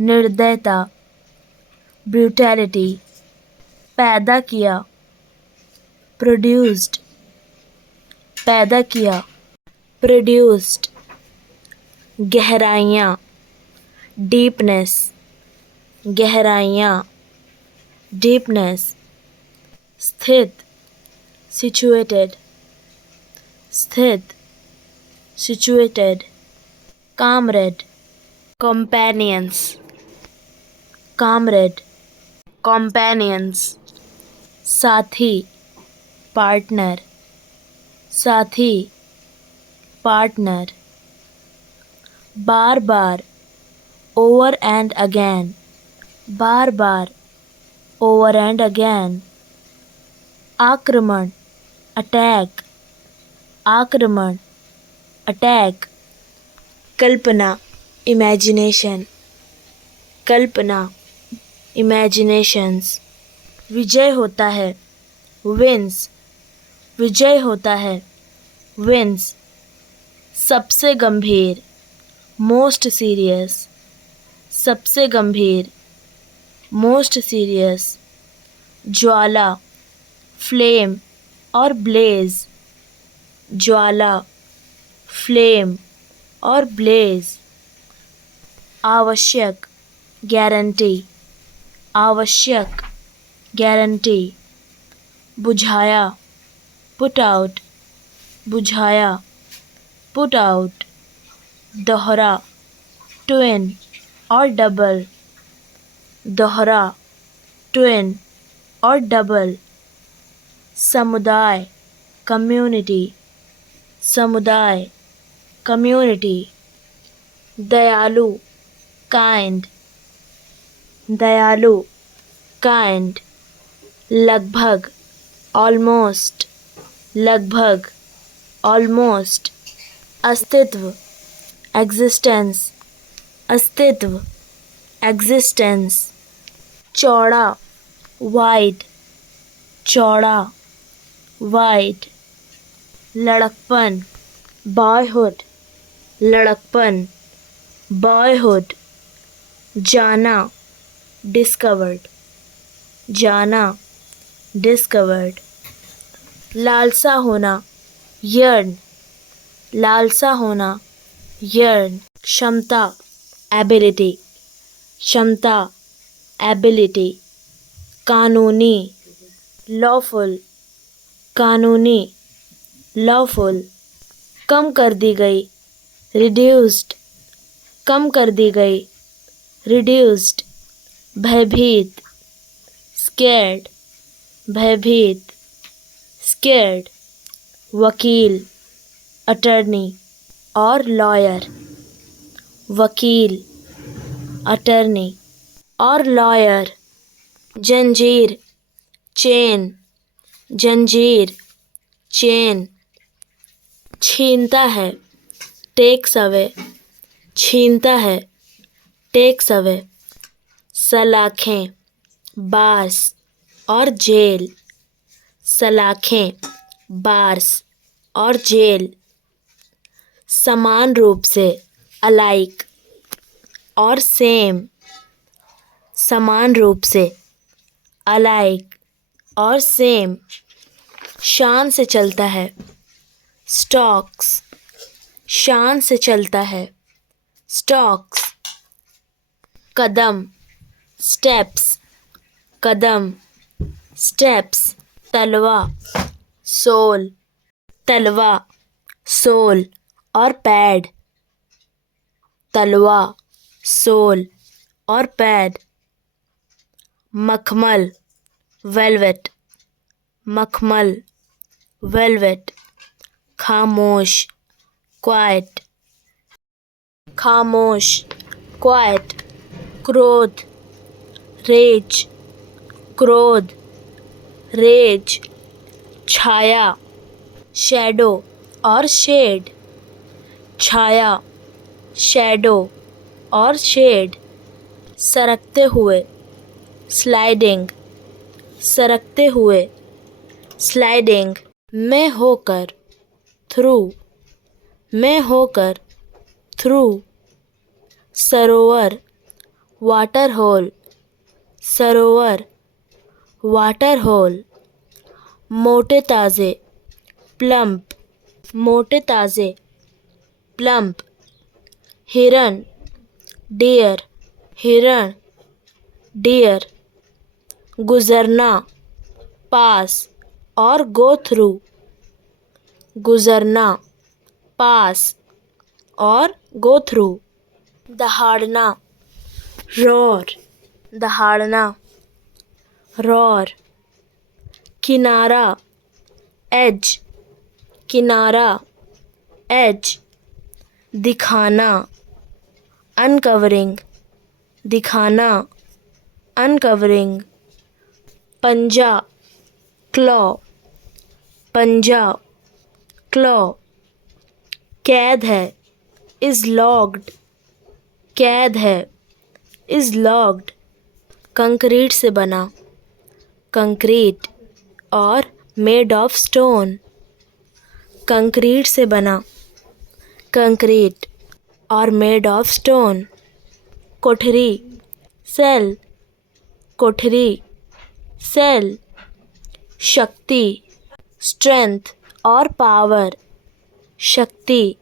निर्दयता, ब्रूटैलिटी, पैदा किया, प्रोड्यूस्ड, पैदा किया, प्रोड्यूस्ड, गहराइयाँ, डीपनेस, गहराइयाँ, डीपनेस, स्थित, सिचुएटेड, स्थित, situated, comrade, companions, comrade, companions, साथी, पार्टनर, साथी, partner, bar bar, over and again, bar bar, over and again, आक्रमण, अटैक, आक्रमण, अटैक, कल्पना, इमेजिनेशन, कल्पना, इमेजिनेशंस, विजय होता है, विंस, विजय होता है, विंस, सबसे गंभीर, मोस्ट सीरियस, सबसे गंभीर, मोस्ट सीरियस, ज्वाला, फ्लेम और ब्लेज, ज्वाला, फ्लेम और ब्लेज, आवश्यक, गारंटी, आवश्यक, गारंटी, बुझाया, पुट आउट, बुझाया, पुट आउट, दोहरा, ट्विन और डबल, दोहरा, ट्विन और डबल, समुदाय, कम्युनिटी, समुदाय, कम्युनिटी, दयालु, काइंड, दयालु, काइंड, लगभग, ऑलमोस्ट, लगभग, ऑलमोस्ट, अस्तित्व, एग्जिस्टेंस, अस्तित्व, एग्जिस्टेंस, चौड़ा, वाइड, चौड़ा, वाइड, लड़कपन, बॉयहुड, लड़कपन, बॉयहुड, जाना, डिस्कवर्ड, जाना, डिस्कवर्ड, लालसा होना, यर्न, लालसा होना, यर्न, क्षमता, एबिलिटी, क्षमता, एबिलिटी, कानूनी, लॉफुल, कानूनी, लॉफुल, कम कर दी गई, रिड्यूस्ड, कम कर दी गई, रिड्यूस्ड, भयभीत, स्कैर्ड, भयभीत, स्कैर्ड, वकील, अटर्नी और लॉयर, वकील, अटर्नी और लॉयर, जंजीर, चेन, जंजीर, चेन, छीनता है, टेक्स अवे, छीनता है, टेक्स अवे, सलाखें, बार्स और जेल, सलाखें, बार्स और जेल, समान रूप से, अलाइक और सेम, समान रूप से, अलाइक और सेम, शान से चलता है, स्टॉक्स, शान से चलता है, स्टॉक्स, कदम, स्टेप्स, कदम, स्टेप्स, तलवा, सोल, तलवा, सोल और पैड, तलवा, सोल और पैड। मखमल, वेलवेट, मखमल, वेलवेट। खामोश, क्वाइट, खामोश, क्वाइट। क्रोध, रेज, क्रोध, रेज। छाया, शैडो और शेड, छाया, शैडो और शेड। सरकते हुए, स्लाइडिंग, सरकते हुए, स्लाइडिंग। में होकर, थ्रू, में होकर, थ्रू। सरोवर, वाटर होल, सरोवर, वाटर होल। मोटे ताजे, प्लम्प, मोटे ताजे, प्लम्प। हिरन, डियर, हिरण, डियर। गुजरना, पास और गो थ्रू, गुजरना, पास और गो थ्रू। दहाड़ना, रोर, दहाड़ना, रोर। किनारा, एज, किनारा, एज। दिखाना, अनकवरिंग, दिखाना, अनकवरिंग। पंजा, क्लॉ, पंजा, क्लॉ। कैद है, इज लॉक्ड, कैद है, इज लॉक्ड। कंक्रीट से बना, कंक्रीट और मेड ऑफ स्टोन, कंक्रीट से बना, कंक्रीट और मेड ऑफ स्टोन। कोठरी, सेल, कोठरी, सेल। शक्ति, स्ट्रेंथ और पावर, शक्ति,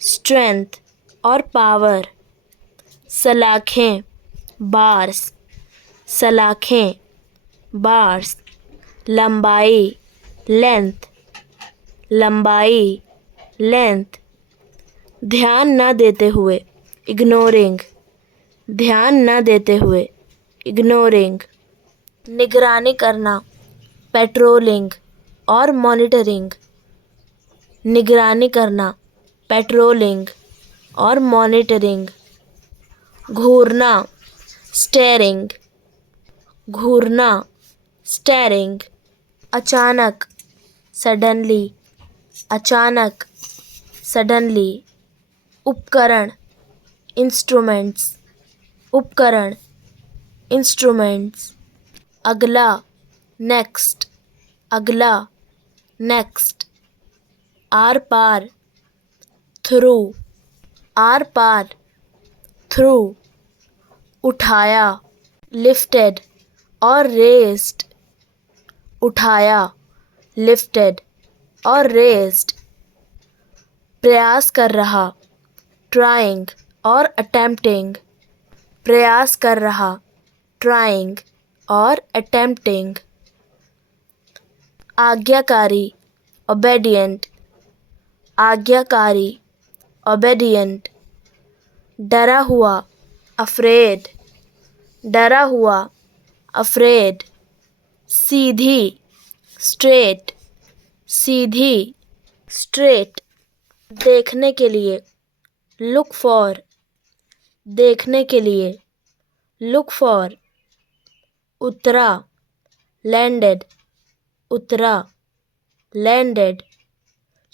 स्ट्रेंथ और पावर। सलाखें, बार्स, सलाखें, बार्स। लंबाई, लेंथ, लंबाई, लेंथ। ध्यान न देते हुए, इग्नोरिंग, ध्यान न देते हुए, इग्नोरिंग। निगरानी करना, पेट्रोलिंग और मॉनिटरिंग, निगरानी करना, पेट्रोलिंग और मॉनिटरिंग। घूरना, स्टेरिंग, घूरना, स्टेरिंग। अचानक, सडनली, अचानक, सडनली। उपकरण, इंस्ट्रूमेंट्स, उपकरण, इंस्ट्रूमेंट्स। अगला, नेक्स्ट, अगला, नेक्स्ट। आर पार, थ्रू, आर पार, थ्रू। उठाया, लिफ्टेड और रेस्ड, उठाया, लिफ्टेड और रेस्ड। प्रयास कर रहा, ट्राइंग और अटेम्प्टिंग, प्रयास कर रहा, ट्राइंग और अटेम्प्टिंग। आज्ञाकारी, ओबेडिएंट, आज्ञाकारी, ओबेडिएंट। डरा हुआ, अफ्रेड, डरा हुआ, अफ्रेड। सीधी, स्ट्रेट, सीधी, स्ट्रेट। देखने के लिए, लुक फॉर, देखने के लिए, लुक फॉर। उतरा, लैंडेड, उतरा, लैंडेड।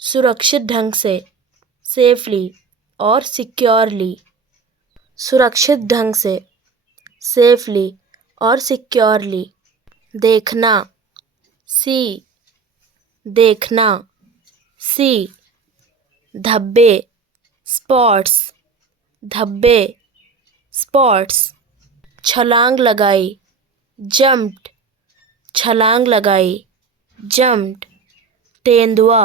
सुरक्षित ढंग से, सेफली और सिक्योरली, सुरक्षित ढंग से, सेफली और सिक्योरली। देखना, सी, देखना, सी। धब्बे, स्पॉट्स, धब्बे, स्पॉट्स। छलांग लगाई, जंप्ड, छलांग लगाई, जंप्ड। तेंदुआ,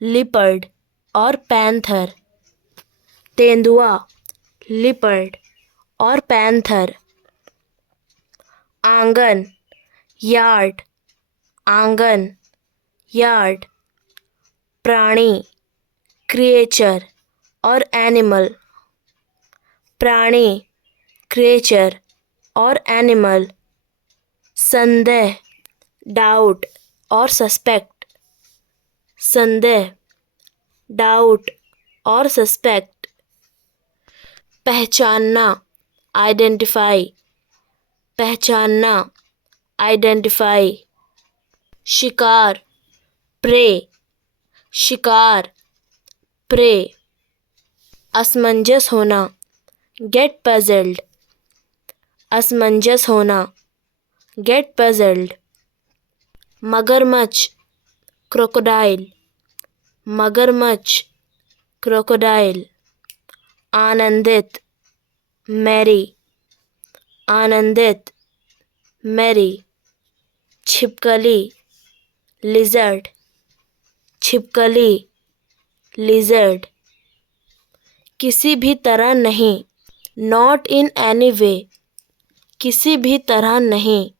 लिपर्ड और पैंथर, तेंदुआ, लिपर्ड और पैंथर। आंगन, यार्ड आंगन, यार्ड। प्राणी क्रिएचर और एनिमल, प्राणी क्रिएचर और एनिमल। संदेह डाउट और सस्पेक्ट, संदेह डाउट और सस्पेक्ट। पहचानना आइडेंटिफाई, पहचानना आइडेंटिफाई। शिकार प्रे, शिकार प्रे। असमंजस होना गेट पजल्ड, असमंजस होना गेट पजल्ड। मगरमच्छ क्रोकोडाइल, मगरमच्छ क्रोकोडाइल। आनंदित मैरी, आनंदित मैरी। छिपकली लिजर्ड, छिपकली लिजर्ड। किसी भी तरह नहीं, नॉट इन एनी वे, किसी भी तरह नहीं,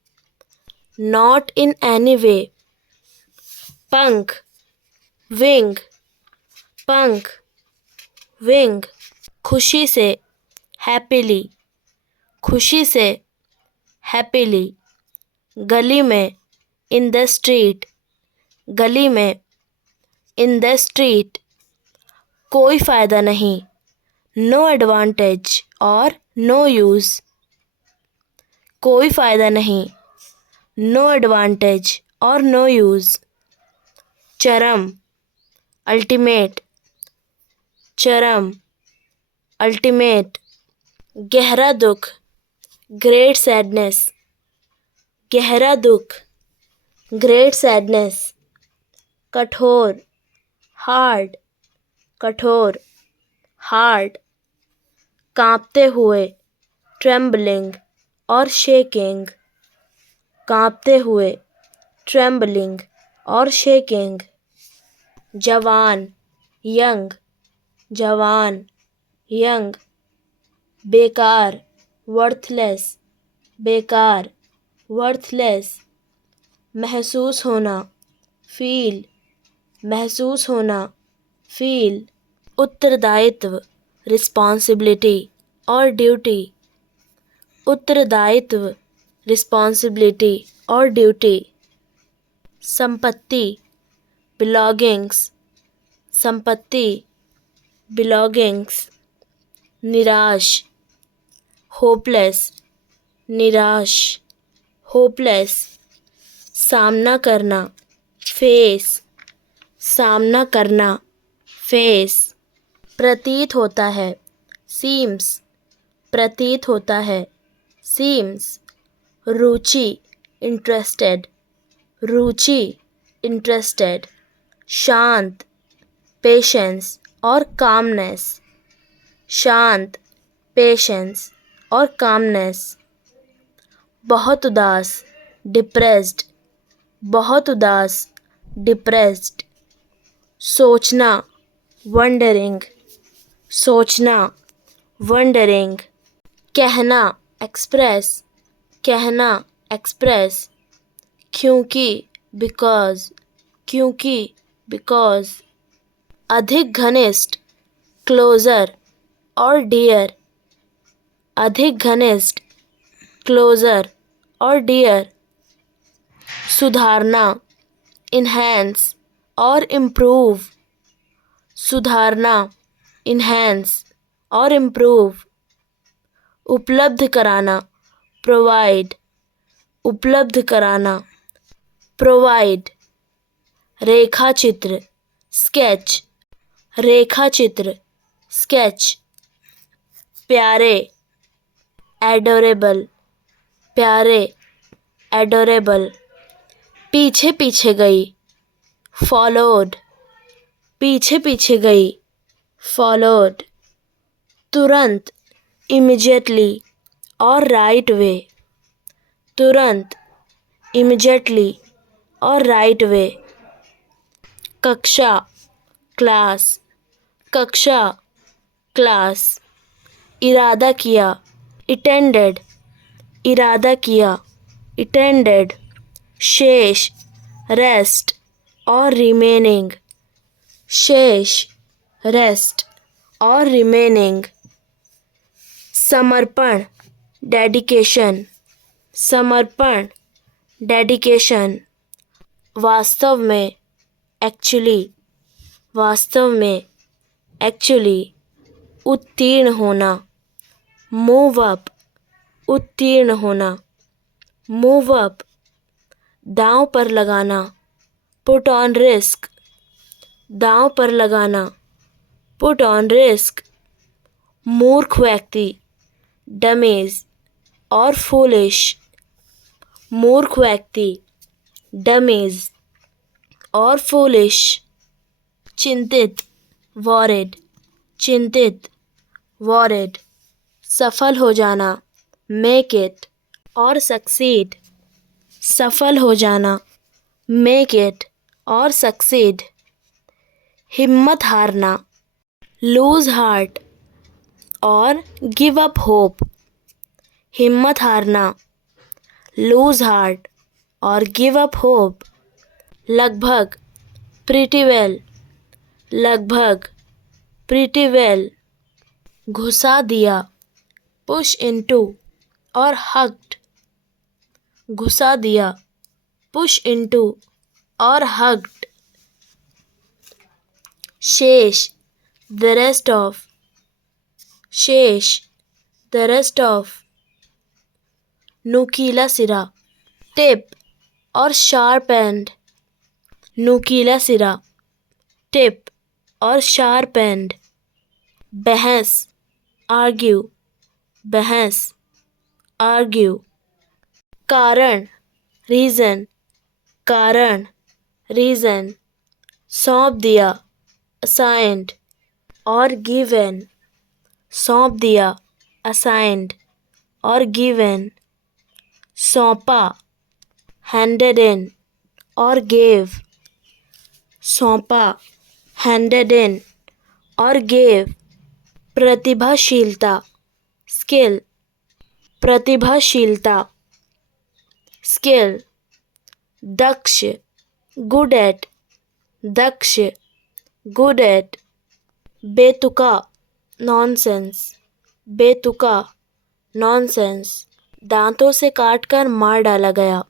नॉट इन एनी वे। पंख विंग, पंख विंग। खुशी से हैप्पीली, खुशी से हैप्पीली। गली में इन द स्ट्रीट, गली में इन द स्ट्रीट। कोई फ़ायदा नहीं, नो एडवांटेज और नो यूज़, कोई फ़ायदा नहीं, नो एडवांटेज और नो यूज़। चरम अल्टीमेट, चरम अल्टीमेट। गहरा दुख ग्रेट सैडनेस, गहरा दुख ग्रेट सैडनेस। कठोर हार्ड, कठोर हार्ड। कांपते हुए ट्रेम्बलिंग और शेकिंग, कांपते हुए ट्रेम्बलिंग और शेकिंग। जवान यंग, जवान यंग। बेकार वर्थलेस, बेकार वर्थलेस। महसूस होना फील, महसूस होना फील। उत्तरदायित्व रिस्पॉन्सिबिलिटी और ड्यूटी, उत्तरदायित्व रिस्पॉन्सिबिलिटी और ड्यूटी। संपत्ति बिलोगिंग्स, संपत्ति बिलोगिंग्स। निराश होपलेस, निराश होपलेस। सामना करना फेस, सामना करना फेस। प्रतीत होता है सीम्स, प्रतीत होता है सीम्स। रुचि इंटरेस्टेड, रुचि इंटरेस्टेड। शांत पेशेंस और कामनेस, शांत पेशेंस और कामनेस। बहुत उदास डिप्रेस्ड, बहुत उदास डिप्रेस्ड। सोचना वंडरिंग, सोचना वंडरिंग। कहना एक्सप्रेस, कहना एक्सप्रेस। क्योंकि बिकॉज, क्योंकि बिकॉज। अधिक घनिष्ठ क्लोजर और डियर, अधिक घनिष्ठ क्लोजर और डियर। सुधारना इन्हेंस और इम्प्रूव, सुधारना इन्हेंस और इम्प्रूव। उपलब्ध कराना प्रोवाइड, उपलब्ध कराना प्रोवाइड। रेखा चित्र स्केच, रेखा चित्र स्केच। प्यारे एडोरेबल, प्यारे एडोरेबल। पीछे पीछे गई फॉलोड, पीछे पीछे गई फॉलोड। तुरंत इमीडिएटली और राइट वे, तुरंत इमीडिएटली और राइट वे। कक्षा क्लास, कक्षा क्लास। इरादा किया इंटेंडेड, इरादा किया इंटेंडेड। शेष, रेस्ट और रिमेनिंग, शेष, रेस्ट और रिमेनिंग। समर्पण, डेडिकेशन, समर्पण, डेडिकेशन। वास्तव में, एक्चुअली, वास्तव में, एक्चुअली। उत्तीर्ण होना, मूव अप, उत्तीर्ण होना, मूव अप। दांव पर लगाना, पुट ऑन रिस्क, दांव पर लगाना, पुट ऑन रिस्क। मूर्ख व्यक्ति, डमेज और फूलिश, मूर्ख व्यक्ति, डमेज और फूलिश। चिंतित, वॉरिड, चिंतित, वॉरिड। सफल हो जाना, मेक इट और सक्सीड, सफल हो जाना, मेक इट और सक्सीड। हिम्मत हारना, लूज हार्ट और गिव अप होप, हिम्मत हारना, लूज हार्ट और गिव अप होप। लगभग, प्रीटी वेल, लगभग, प्रीटी वेल। घुसा दिया, पुश इनटू और हग्ड, घुसा दिया, पुश इनटू और हग्ड। शेष, द रेस्ट ऑफ, शेष, द रेस्ट ऑफ। नुकीला सिरा, टिप और शार्प एंड, नुकीला सिरा, टिप और शार्प एंड। बहस, आर्ग्यू, बहस, आर्ग्यू। कारण, रीजन, कारण, रीजन। सौंप दिया, असाइंड और गिवन, सौंप दिया, असाइंड और गिवन। सौंपा, हैंडेड इन और गेव, सौंपा, हैंडेड इन और गेव। प्रतिभाशीलता, स्किल, प्रतिभाशीलता, स्किल। दक्ष, गुड एट, दक्ष, गुड एट। बेतुका, नॉनसेंस, बेतुका, नॉनसेंस। दांतों से काटकर मार डाला गया,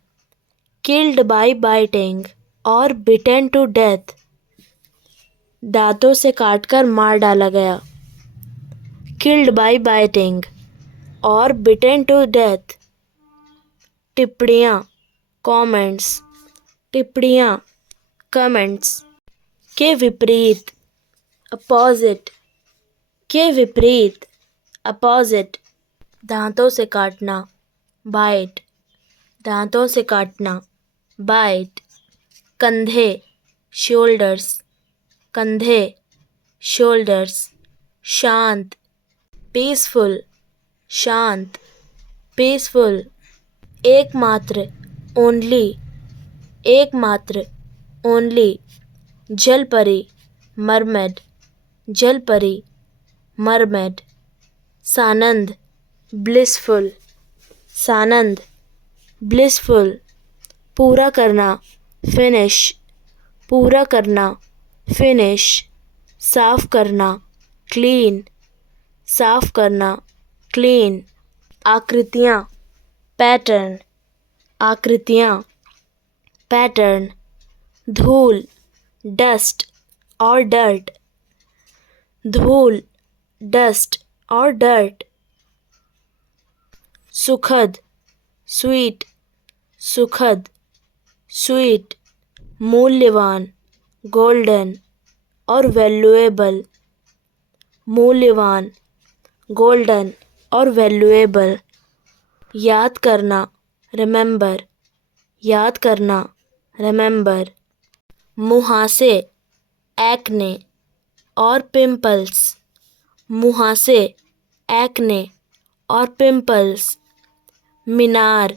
किल्ड बाय बाइटिंग और बिटेन टू डेथ, दांतों से काटकर मार डाला गया, किल्ड बाय बाइटिंग और बिटेन टू डेथ। टिप्पणियाँ, कमेंट्स, टिप्पणियाँ, कमेंट्स। के विपरीत, अपोजिट, के विपरीत, अपोजिट। दांतों से काटना, बाइट, दांतों से काटना, बाइट। कंधे, शोल्डर्स, कंधे, शोल्डर्स। शांत, पीसफुल, शांत, पीसफुल। एकमात्र, ओनली, एकमात्र, ओनली। जलपरी, मरमेड, जलपरी, मरमेड। सानंद, ब्लिसफुल, सानंद, ब्लिसफुल। पूरा करना, फिनिश, पूरा करना, फिनिश। साफ करना, क्लीन, साफ करना, क्लीन। आकृतियाँ, पैटर्न, आकृतियाँ, पैटर्न। धूल, डस्ट और डर्ट, धूल, डस्ट और डर्ट। सुखद, स्वीट, सुखद, स्वीट। मूल्यवान, गोल्डन और वैल्यूएबल, मूल्यवान, गोल्डन और वैल्यूएबल। याद करना, रिमेंबर, याद करना, रिमेंबर। मुहासे, एक्ने और पिंपल्स, मुहासे, एक्ने और पिंपल्स। मीनार,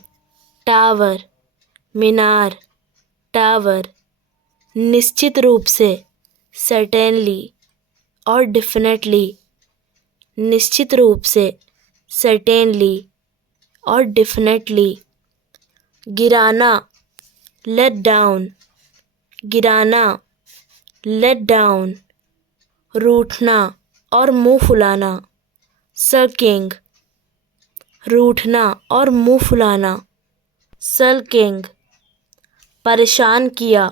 टावर, मीनार, टावर। निश्चित रूप से, सर्टेनली और डेफिनेटली, निश्चित रूप से, सर्टेनली और डेफिनेटली। गिराना, let down, गिराना, let down, रूठना और मुंह फुलाना, sulking, रूठना और मुंह फुलाना, sulking, परेशान किया,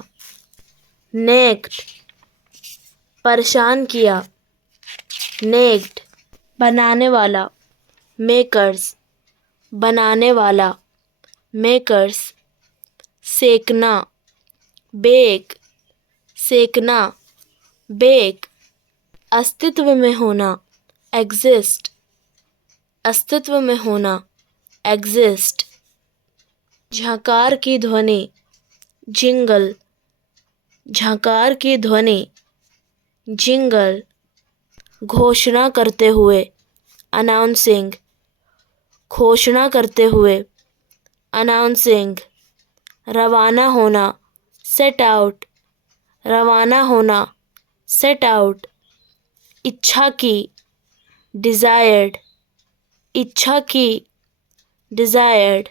nagged, परेशान किया, nagged, बनाने वाला, makers, बनाने वाला, makers, सेकना, bake, सेकना, bake, अस्तित्व में होना, exist, अस्तित्व में होना, exist, झंकार की ध्वनि, jingle, झंकार की ध्वनि, jingle, घोषणा करते हुए, announcing, घोषणा करते हुए, announcing, रवाना होना, set out, रवाना होना, set out, इच्छा की, desired, इच्छा की, desired,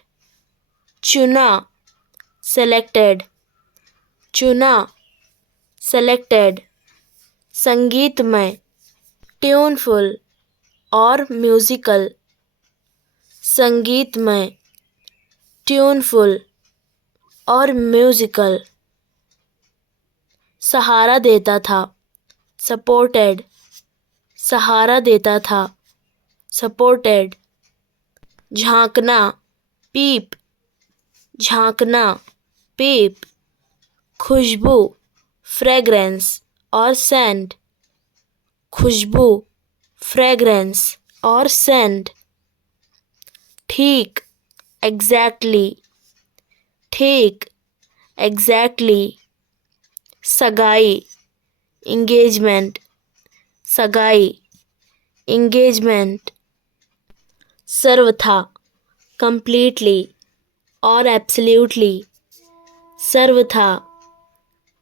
चुना, selected, चुना, selected, संगीतमय, ट्यूनफुल और म्यूजिकल, संगीतमय, ट्यूनफुल और म्यूजिकल, सहारा देता था, सपोर्टेड, सहारा देता था, सपोर्टेड, झांकना, पीप, झांकना, पीप, खुशबू, फ्रेग्रेंस और सेंट, खुशबू, फ्रेग्रेंस और सेंट, ठीक, एग्जैक्टली, ठीक, एग्जैक्टली, सगाई, इंगेजमेंट, सगाई, इंगेजमेंट, सर्वथा, कंप्लीटली और एब्सोल्युटली, सर्वथा,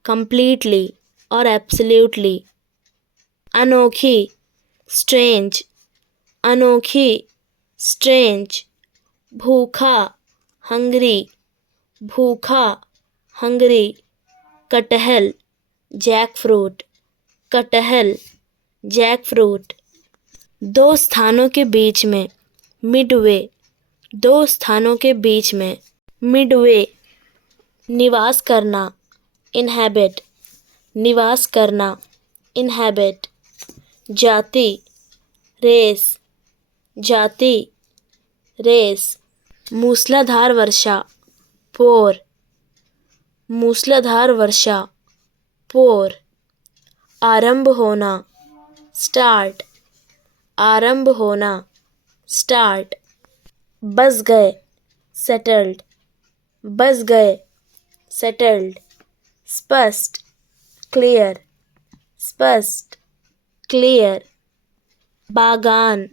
कंप्लीटली और एब्सोल्युटली, अनोखी, स्ट्रेंज, अनोखी, स्ट्रेंज, भूखा, हंग्री, भूखा, हंग्री, कटहल, जैकफ्रूट, कटहल, जैकफ्रूट, दो स्थानों के बीच में, मिडवे, दो स्थानों के बीच में, मिडवे, निवास करना, इनहैबिट, निवास करना, इनहैबिट, जाति, रेस, जाति, रेस, मूसलाधार वर्षा, पोर, मूसलाधार वर्षा, पोर, आरंभ होना, स्टार्ट, आरंभ होना, स्टार्ट, बस गए, सेटल्ड, बस गए, सेटल्ड, स्पष्ट, क्लियर, स्पष्ट, क्लियर, बागान,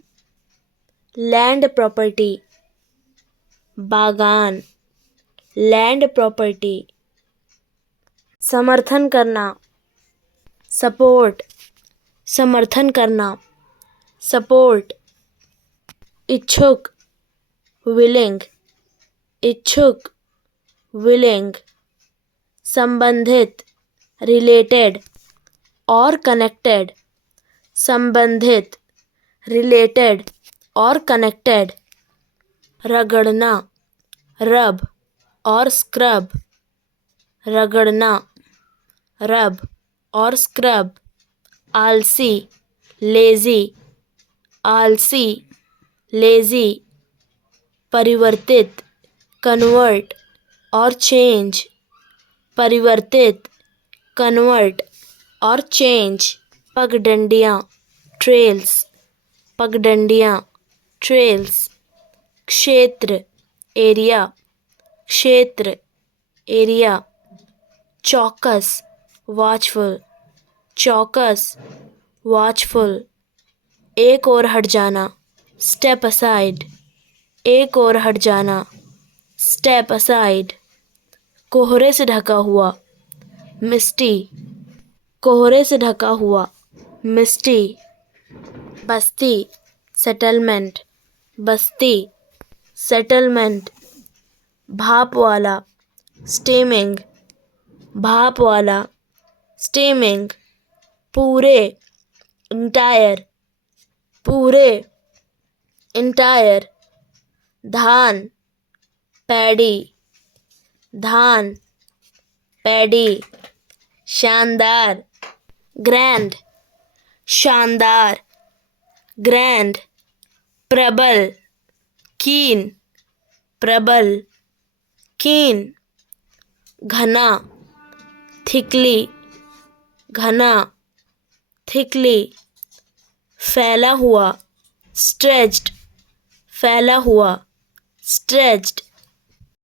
लैंड प्रॉपर्टी, बागान, लैंड प्रॉपर्टी, समर्थन करना, सपोर्ट, समर्थन करना, सपोर्ट, इच्छुक, विलिंग, इच्छुक, विलिंग, संबंधित, रिलेटेड और कनेक्टेड, संबंधित, रिलेटेड और कनेक्टेड, रगड़ना, रब और स्क्रब, रगड़ना, रब और स्क्रब, आलसी, लेजी, आलसी, लेजी, परिवर्तित, कन्वर्ट और चेंज, परिवर्तित, कन्वर्ट और चेंज, पगडंडियाँ, ट्रेल्स, पगडंडियाँ, ट्रेल्स, क्षेत्र, एरिया, क्षेत्र, एरिया, चौकस, वॉचफुल, चौकस, वॉचफुल, एक ओर हट जाना, स्टेप असाइड, एक ओर हट जाना, स्टेप असाइड, कोहरे से ढका हुआ, मिस्टी, कोहरे से ढका हुआ, मिस्टी, बस्ती, सेटलमेंट, बस्ती, सेटलमेंट, भाप वाला, स्टीमिंग भाप वाला, स्टीमिंग पूरे, इंटायर पूरे, इंटायर धान, पैडी धान, पैडी शानदार, ग्रैंड शानदार, ग्रैंड प्रबल, कीन प्रबल, कीन घना, थिकली घना, थिकली फैला हुआ, स्ट्रेच्ड फैला हुआ, स्ट्रेच्ड